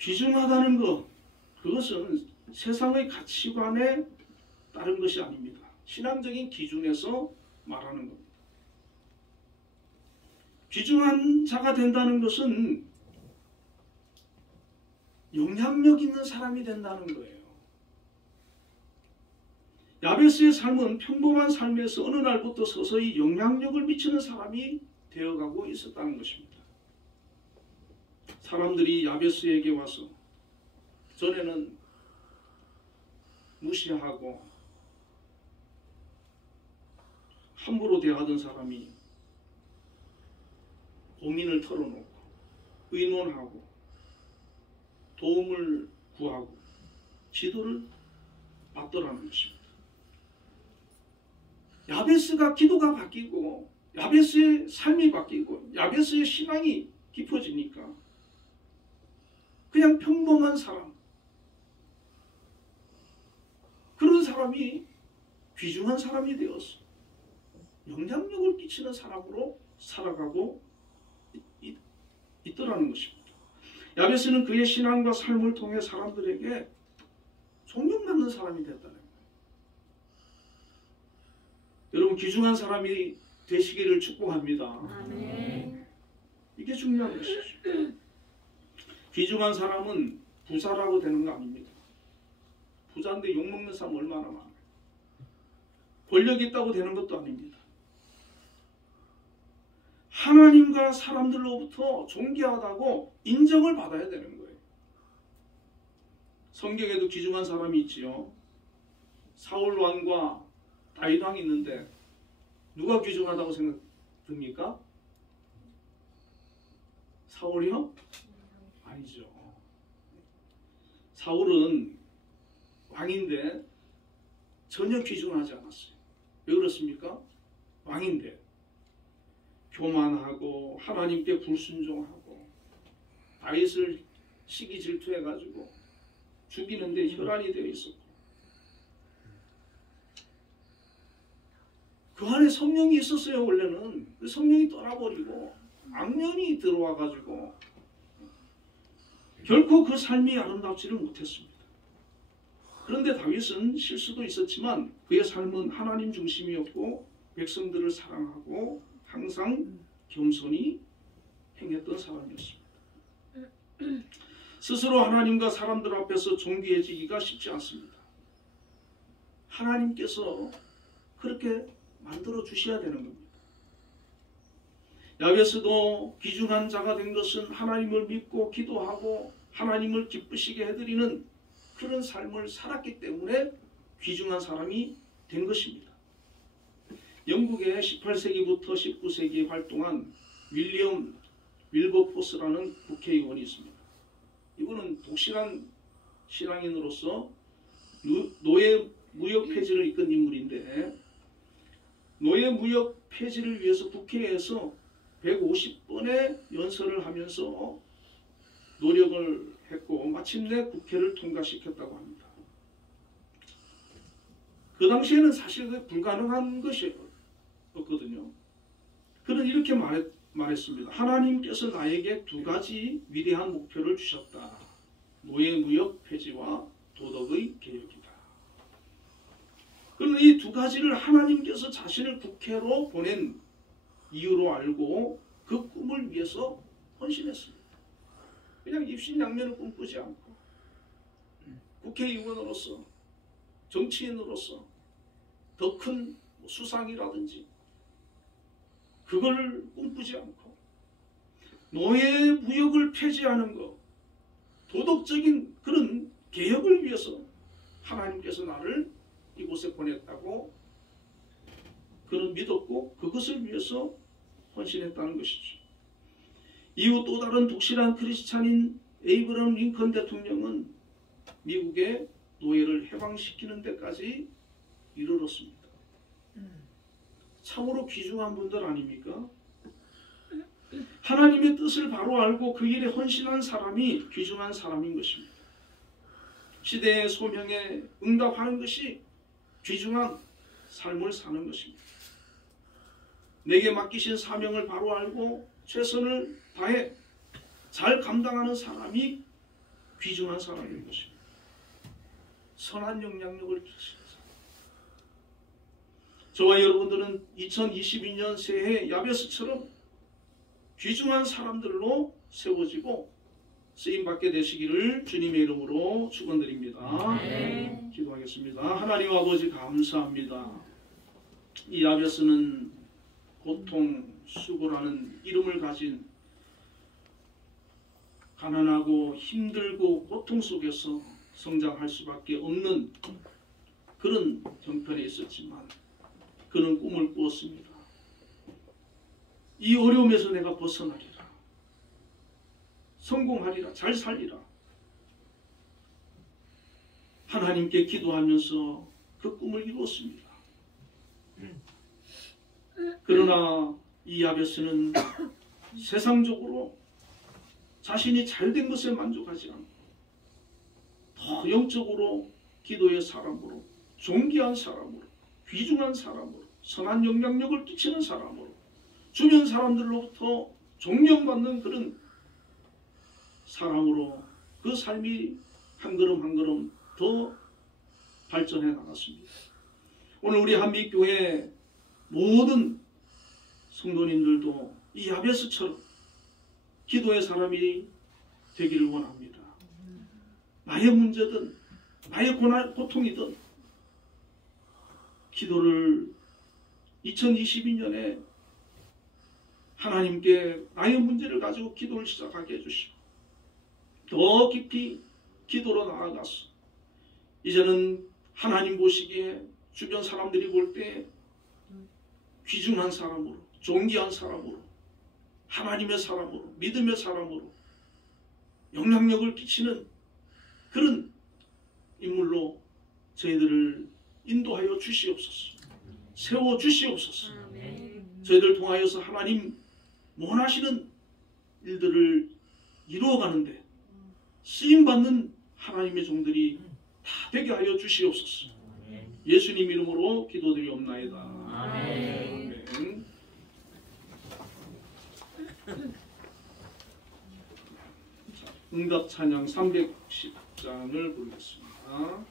귀중하다는 것, 그것은 세상의 가치관에 따른 것이 아닙니다. 신앙적인 기준에서 말하는 겁니다. 귀중한 자가 된다는 것은 영향력 있는 사람이 된다는 거예요. 야베스의 삶은 평범한 삶에서 어느 날부터 서서히 영향력을 미치는 사람이 되어가고 있었다는 것입니다. 사람들이 야베스에게 와서 전에는 무시하고 함부로 대하던 사람이 고민을 털어놓고 의논하고 도움을 구하고 기도를 받더라는 것입니다. 야베스가 기도가 바뀌고 야베스의 삶이 바뀌고 야베스의 신앙이 깊어지니까 그냥 평범한 사람, 그런 사람이 귀중한 사람이 되어서 영향력을 끼치는 사람으로 살아가고 있더라는 것입니다. 야베스는 그의 신앙과 삶을 통해 사람들에게 존경받는 사람이 됐다는 거예요. 여러분, 귀중한 사람이 되시기를 축복합니다. 아멘. 이게 중요한 것이죠. 귀중한 사람은 부자라고 되는 거 아닙니다. 부자인데 욕먹는 사람 얼마나 많아요. 권력이 있다고 되는 것도 아닙니다. 하나님과 사람들로부터 존귀하다고 인정을 받아야 되는 거예요. 성경에도 귀중한 사람이 있지요. 사울 왕과 다윗 왕이 있는데 누가 귀중하다고 생각됩니까? 사울이요? 아니죠. 사울은 왕인데 전혀 귀중하지 않았어요. 왜 그렇습니까? 왕인데 교만하고 하나님께 불순종하고 다윗을 시기 질투해가지고 죽이는데 혈안이 되어 있었고 그 안에 성령이 있었어요. 원래는 그 성령이 떠나버리고 악령이 들어와가지고 결코 그 삶이 아름답지를 못했습니다. 그런데 다윗은 실수도 있었지만 그의 삶은 하나님 중심이었고 백성들을 사랑하고 항상 겸손히 행했던 사람이었습니다. 스스로 하나님과 사람들 앞에서 존귀해지기가 쉽지 않습니다. 하나님께서 그렇게 만들어 주셔야 되는 겁니다. 야베스도 귀중한 자가 된 것은 하나님을 믿고 기도하고 하나님을 기쁘시게 해드리는 그런 삶을 살았기 때문에 귀중한 사람이 된 것입니다. 영국의 18세기부터 19세기에 활동한 윌리엄 윌버포스라는 국회의원이 있습니다. 이분은 독실한 신앙인으로서 노예 무역 폐지를 이끈 인물인데 노예 무역 폐지를 위해서 국회에서 150번의 연설을 하면서 노력을 했고 마침내 국회를 통과시켰다고 합니다. 그 당시에는 사실 불가능한 것이었거든요. 그는 이렇게 말했습니다. 하나님께서 나에게 두 가지 위대한 목표를 주셨다. 노예 무역 폐지와 도덕의 개혁이다. 그는 이 두 가지를 하나님께서 자신을 국회로 보낸 이유로 알고 그 꿈을 위해서 헌신했습니다. 그냥 입신양면을 꿈꾸지 않고 국회의원으로서 정치인으로서 더 큰 수상이라든지 그걸 꿈꾸지 않고 노예 무역을 폐지하는 것, 도덕적인 그런 개혁을 위해서 하나님께서 나를 이곳에 보냈다고 그는 믿었고 그것을 위해서 헌신했다는 것이죠. 이후 또 다른 독실한 크리스찬인 에이브러함 링컨 대통령은 미국의 노예를 해방시키는 데까지 이르렀습니다. 참으로 귀중한 분들 아닙니까? 하나님의 뜻을 바로 알고 그 일에 헌신한 사람이 귀중한 사람인 것입니다. 시대의 소명에 응답하는 것이 귀중한 삶을 사는 것입니다. 내게 맡기신 사명을 바로 알고 최선을 다해 잘 감당하는 사람이 귀중한 사람인 것입니다. 선한 영향력을 끼치는 사람. 저와 여러분들은 2022년 새해 야베스처럼 귀중한 사람들로 세워지고 쓰임받게 되시기를 주님의 이름으로 축원드립니다. 네. 기도하겠습니다. 하나님 아버지 감사합니다. 이 야베스는 고통, 수고라는 이름을 가진 가난하고 힘들고 고통 속에서 성장할 수밖에 없는 그런 형편에 있었지만 그는 꿈을 꾸었습니다. 이 어려움에서 내가 벗어나리라. 성공하리라. 잘 살리라. 하나님께 기도하면서 그 꿈을 이루었습니다. 그러나 이 야베스는 세상적으로 자신이 잘된 것에 만족하지 않고 더 영적으로 기도의 사람으로 존귀한 사람으로 귀중한 사람으로 선한 영향력을 끼치는 사람으로 주변 사람들로부터 존경받는 그런 사람으로 그 삶이 한 걸음 한 걸음 더 발전해 나갔습니다. 오늘 우리 한빛교회 모든 성도님들도 이 야베스처럼 기도의 사람이 되기를 원합니다. 나의 문제든 나의 고통이든 기도를 2022년에 하나님께 나의 문제를 가지고 기도를 시작하게 해주시고 더 깊이 기도로 나아가서 이제는 하나님 보시기에 주변 사람들이 볼 때 귀중한 사람으로, 존귀한 사람으로, 하나님의 사람으로, 믿음의 사람으로 영향력을 끼치는 그런 인물로 저희들을 인도하여 주시옵소서. 세워 주시옵소서. 저희들 통하여서 하나님 원하시는 일들을 이루어가는데 쓰임받는 하나님의 종들이 다 되게 하여 주시옵소서. 예수님 이름으로 기도드리옵나이다. 아멘. 응답 찬양 310장을 부르겠습니다.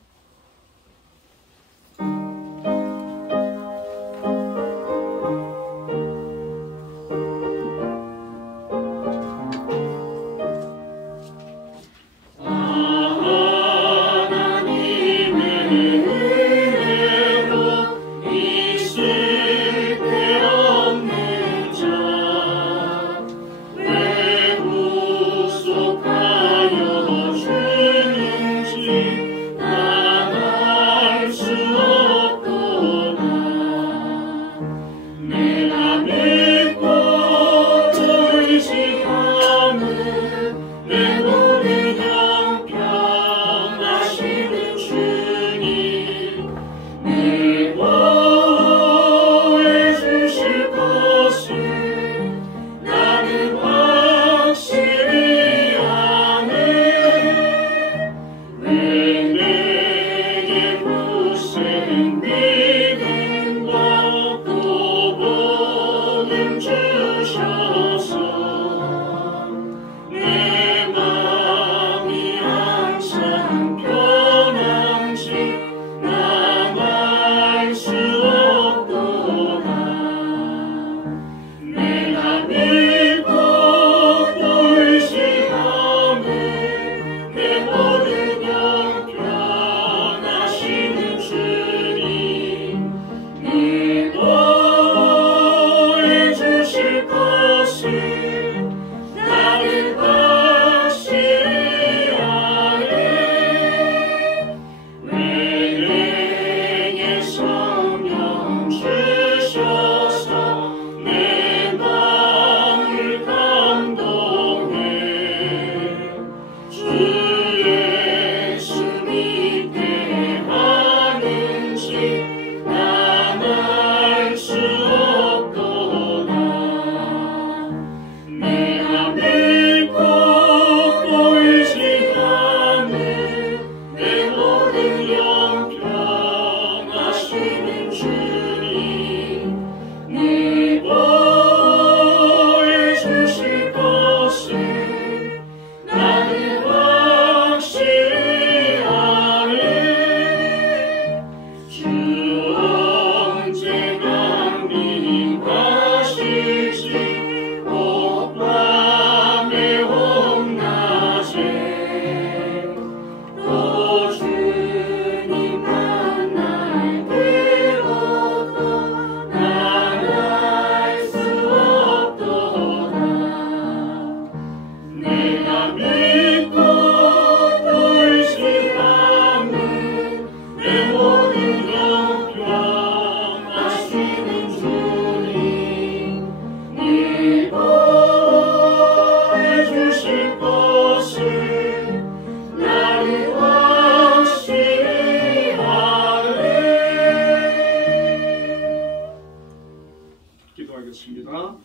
기도하겠습니다.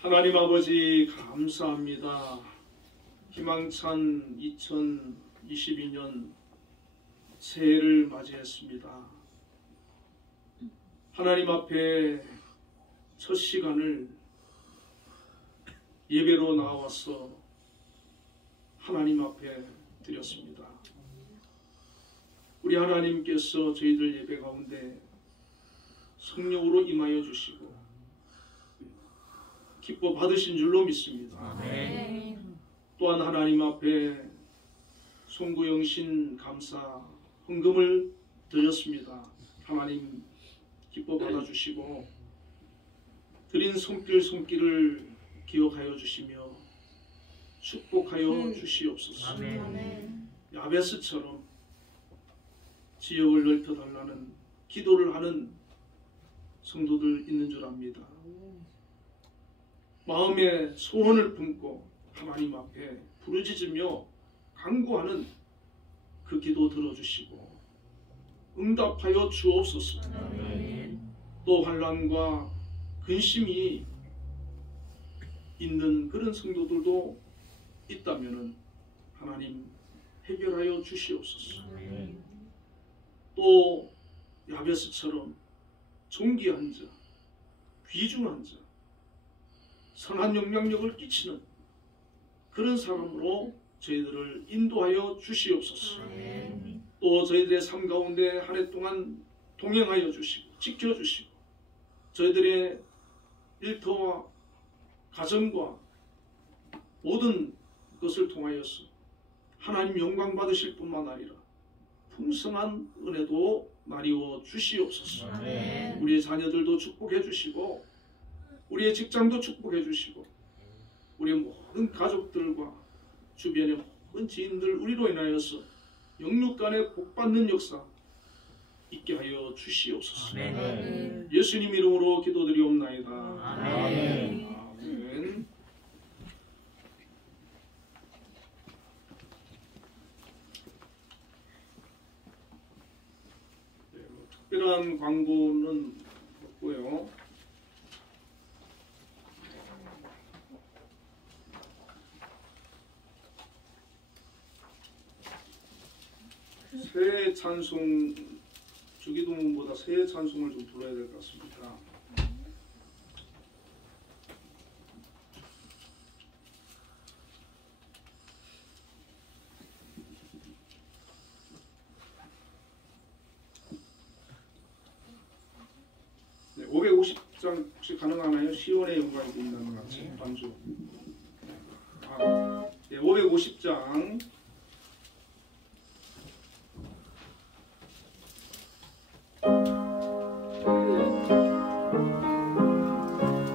하나님 아버지 감사합니다. 희망찬 2022년 새해를 맞이했습니다. 하나님 앞에 첫 시간을 예배로 나와서 하나님 앞에 드렸습니다. 우리 하나님께서 저희들 예배 가운데 성령으로 임하여 주시고 기뻐 받으신 줄로 믿습니다. 아멘. 또한 하나님 앞에 송구영신 감사 헌금을 드렸습니다. 하나님 기뻐 받아주시고 드린 손길을 기억하여 주시며 축복하여 주시옵소서. 야베스처럼 지역을 넓혀달라는 기도를 하는 성도들 있는 줄 압니다. 마음에 소원을 품고 하나님 앞에 부르짖으며 간구하는 그 기도 들어주시고 응답하여 주옵소서. 또 환난과 근심이 있는 그런 성도들도 있다면 하나님 해결하여 주시옵소서. 또 야베스처럼 존귀한 자, 귀중한 자, 선한 영향력을 끼치는 그런 사람으로 저희들을 인도하여 주시옵소서. 또 저희들의 삶 가운데 한 해 동안 동행하여 주시고 지켜주시고 저희들의 일터와 가정과 모든 것을 통하여서 하나님 영광 받으실 뿐만 아니라 풍성한 은혜도 나리워 주시옵소서. 우리의 자녀들도 축복해 주시고 우리의 직장도 축복해 주시고 우리의 모든 가족들과 주변의 모든 지인들 우리로 인하여서 영육 간에 복받는 역사 있게 하여 주시옵소서. 예수님 이름으로 기도드리옵나이다. 아멘. 아멘. 특별한 광고는 없고요. 새 찬송 주기도문보다 새 찬송을 좀 불러야 될 것 같습니다. 네, 550장 혹시 가능하나요? 시온의 영광이 보인다는 같이 반주. 네, 550장.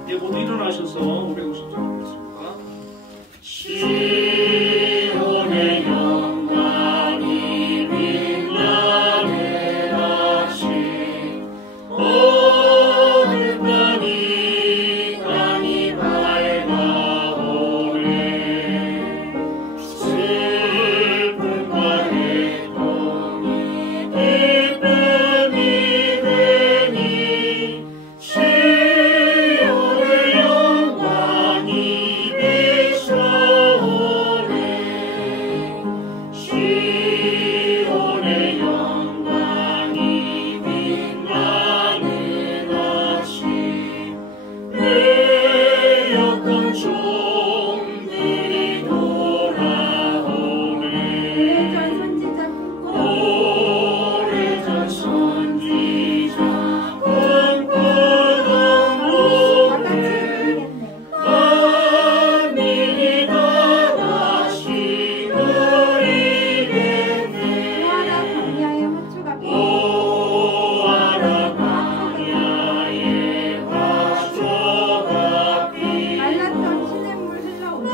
예, 모두 일어나셔서 550장 보겠습니다. 시온의 영광이 빛나는 아침 오늘 땅이 밝아오네. 슬픔과 애통이 기쁨이 되니 시온의 영광이 비춰오네. 시온의 영광이 빛나는 아침 배역한 종들이 돌아오네. 오래전 선지자 꿈꾸던 만민이 다 다시 누리겠네. 오아라 광야의 화초가 피 말랐던 시냇물 흘러오네.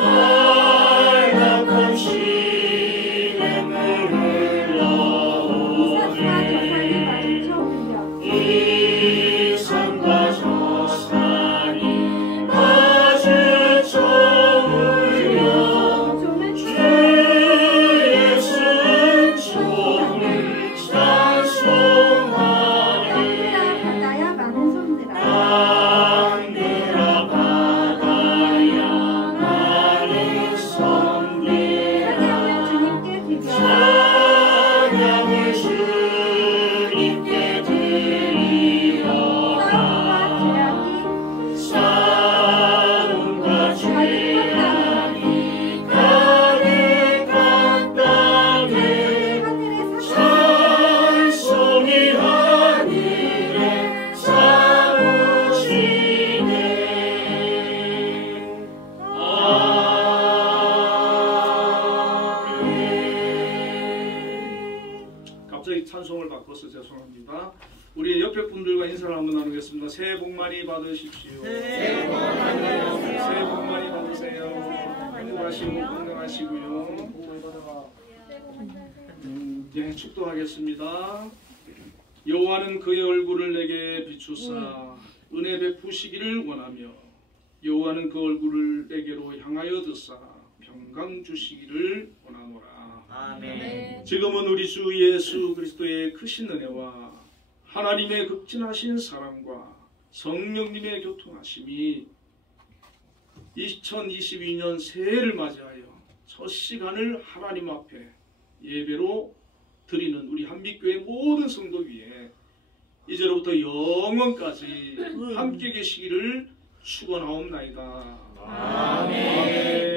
이산과 저산이 마주쳐 울려 주의 순종을 찬송하네. 땅들아 바다야 많은 섬들 찬양을 주님께 드리리. 옆에 분들과 인사를 한번 나누겠습니다. 새해 복 많이 받으십시오. 새해 복 많이 받으세요. 행복하시고 건강하시고요. 예, 축도하겠습니다. 여호와는 그의 얼굴을 내게 비추사 은혜 베푸시기를 원하며 여호와는 그 얼굴을 내게로 향하여 드사 평강 주시기를 원하노라. 아멘. 지금은 우리 주 예수 그리스도의 크신 은혜와 하나님의 극진하신 사랑과 성령님의 교통하심이 2022년 새해를 맞이하여 첫 시간을 하나님 앞에 예배로 드리는 우리 한빛교회 모든 성도 위에 이제로부터 영원까지 함께 계시기를 축원하옵나이다. 아멘.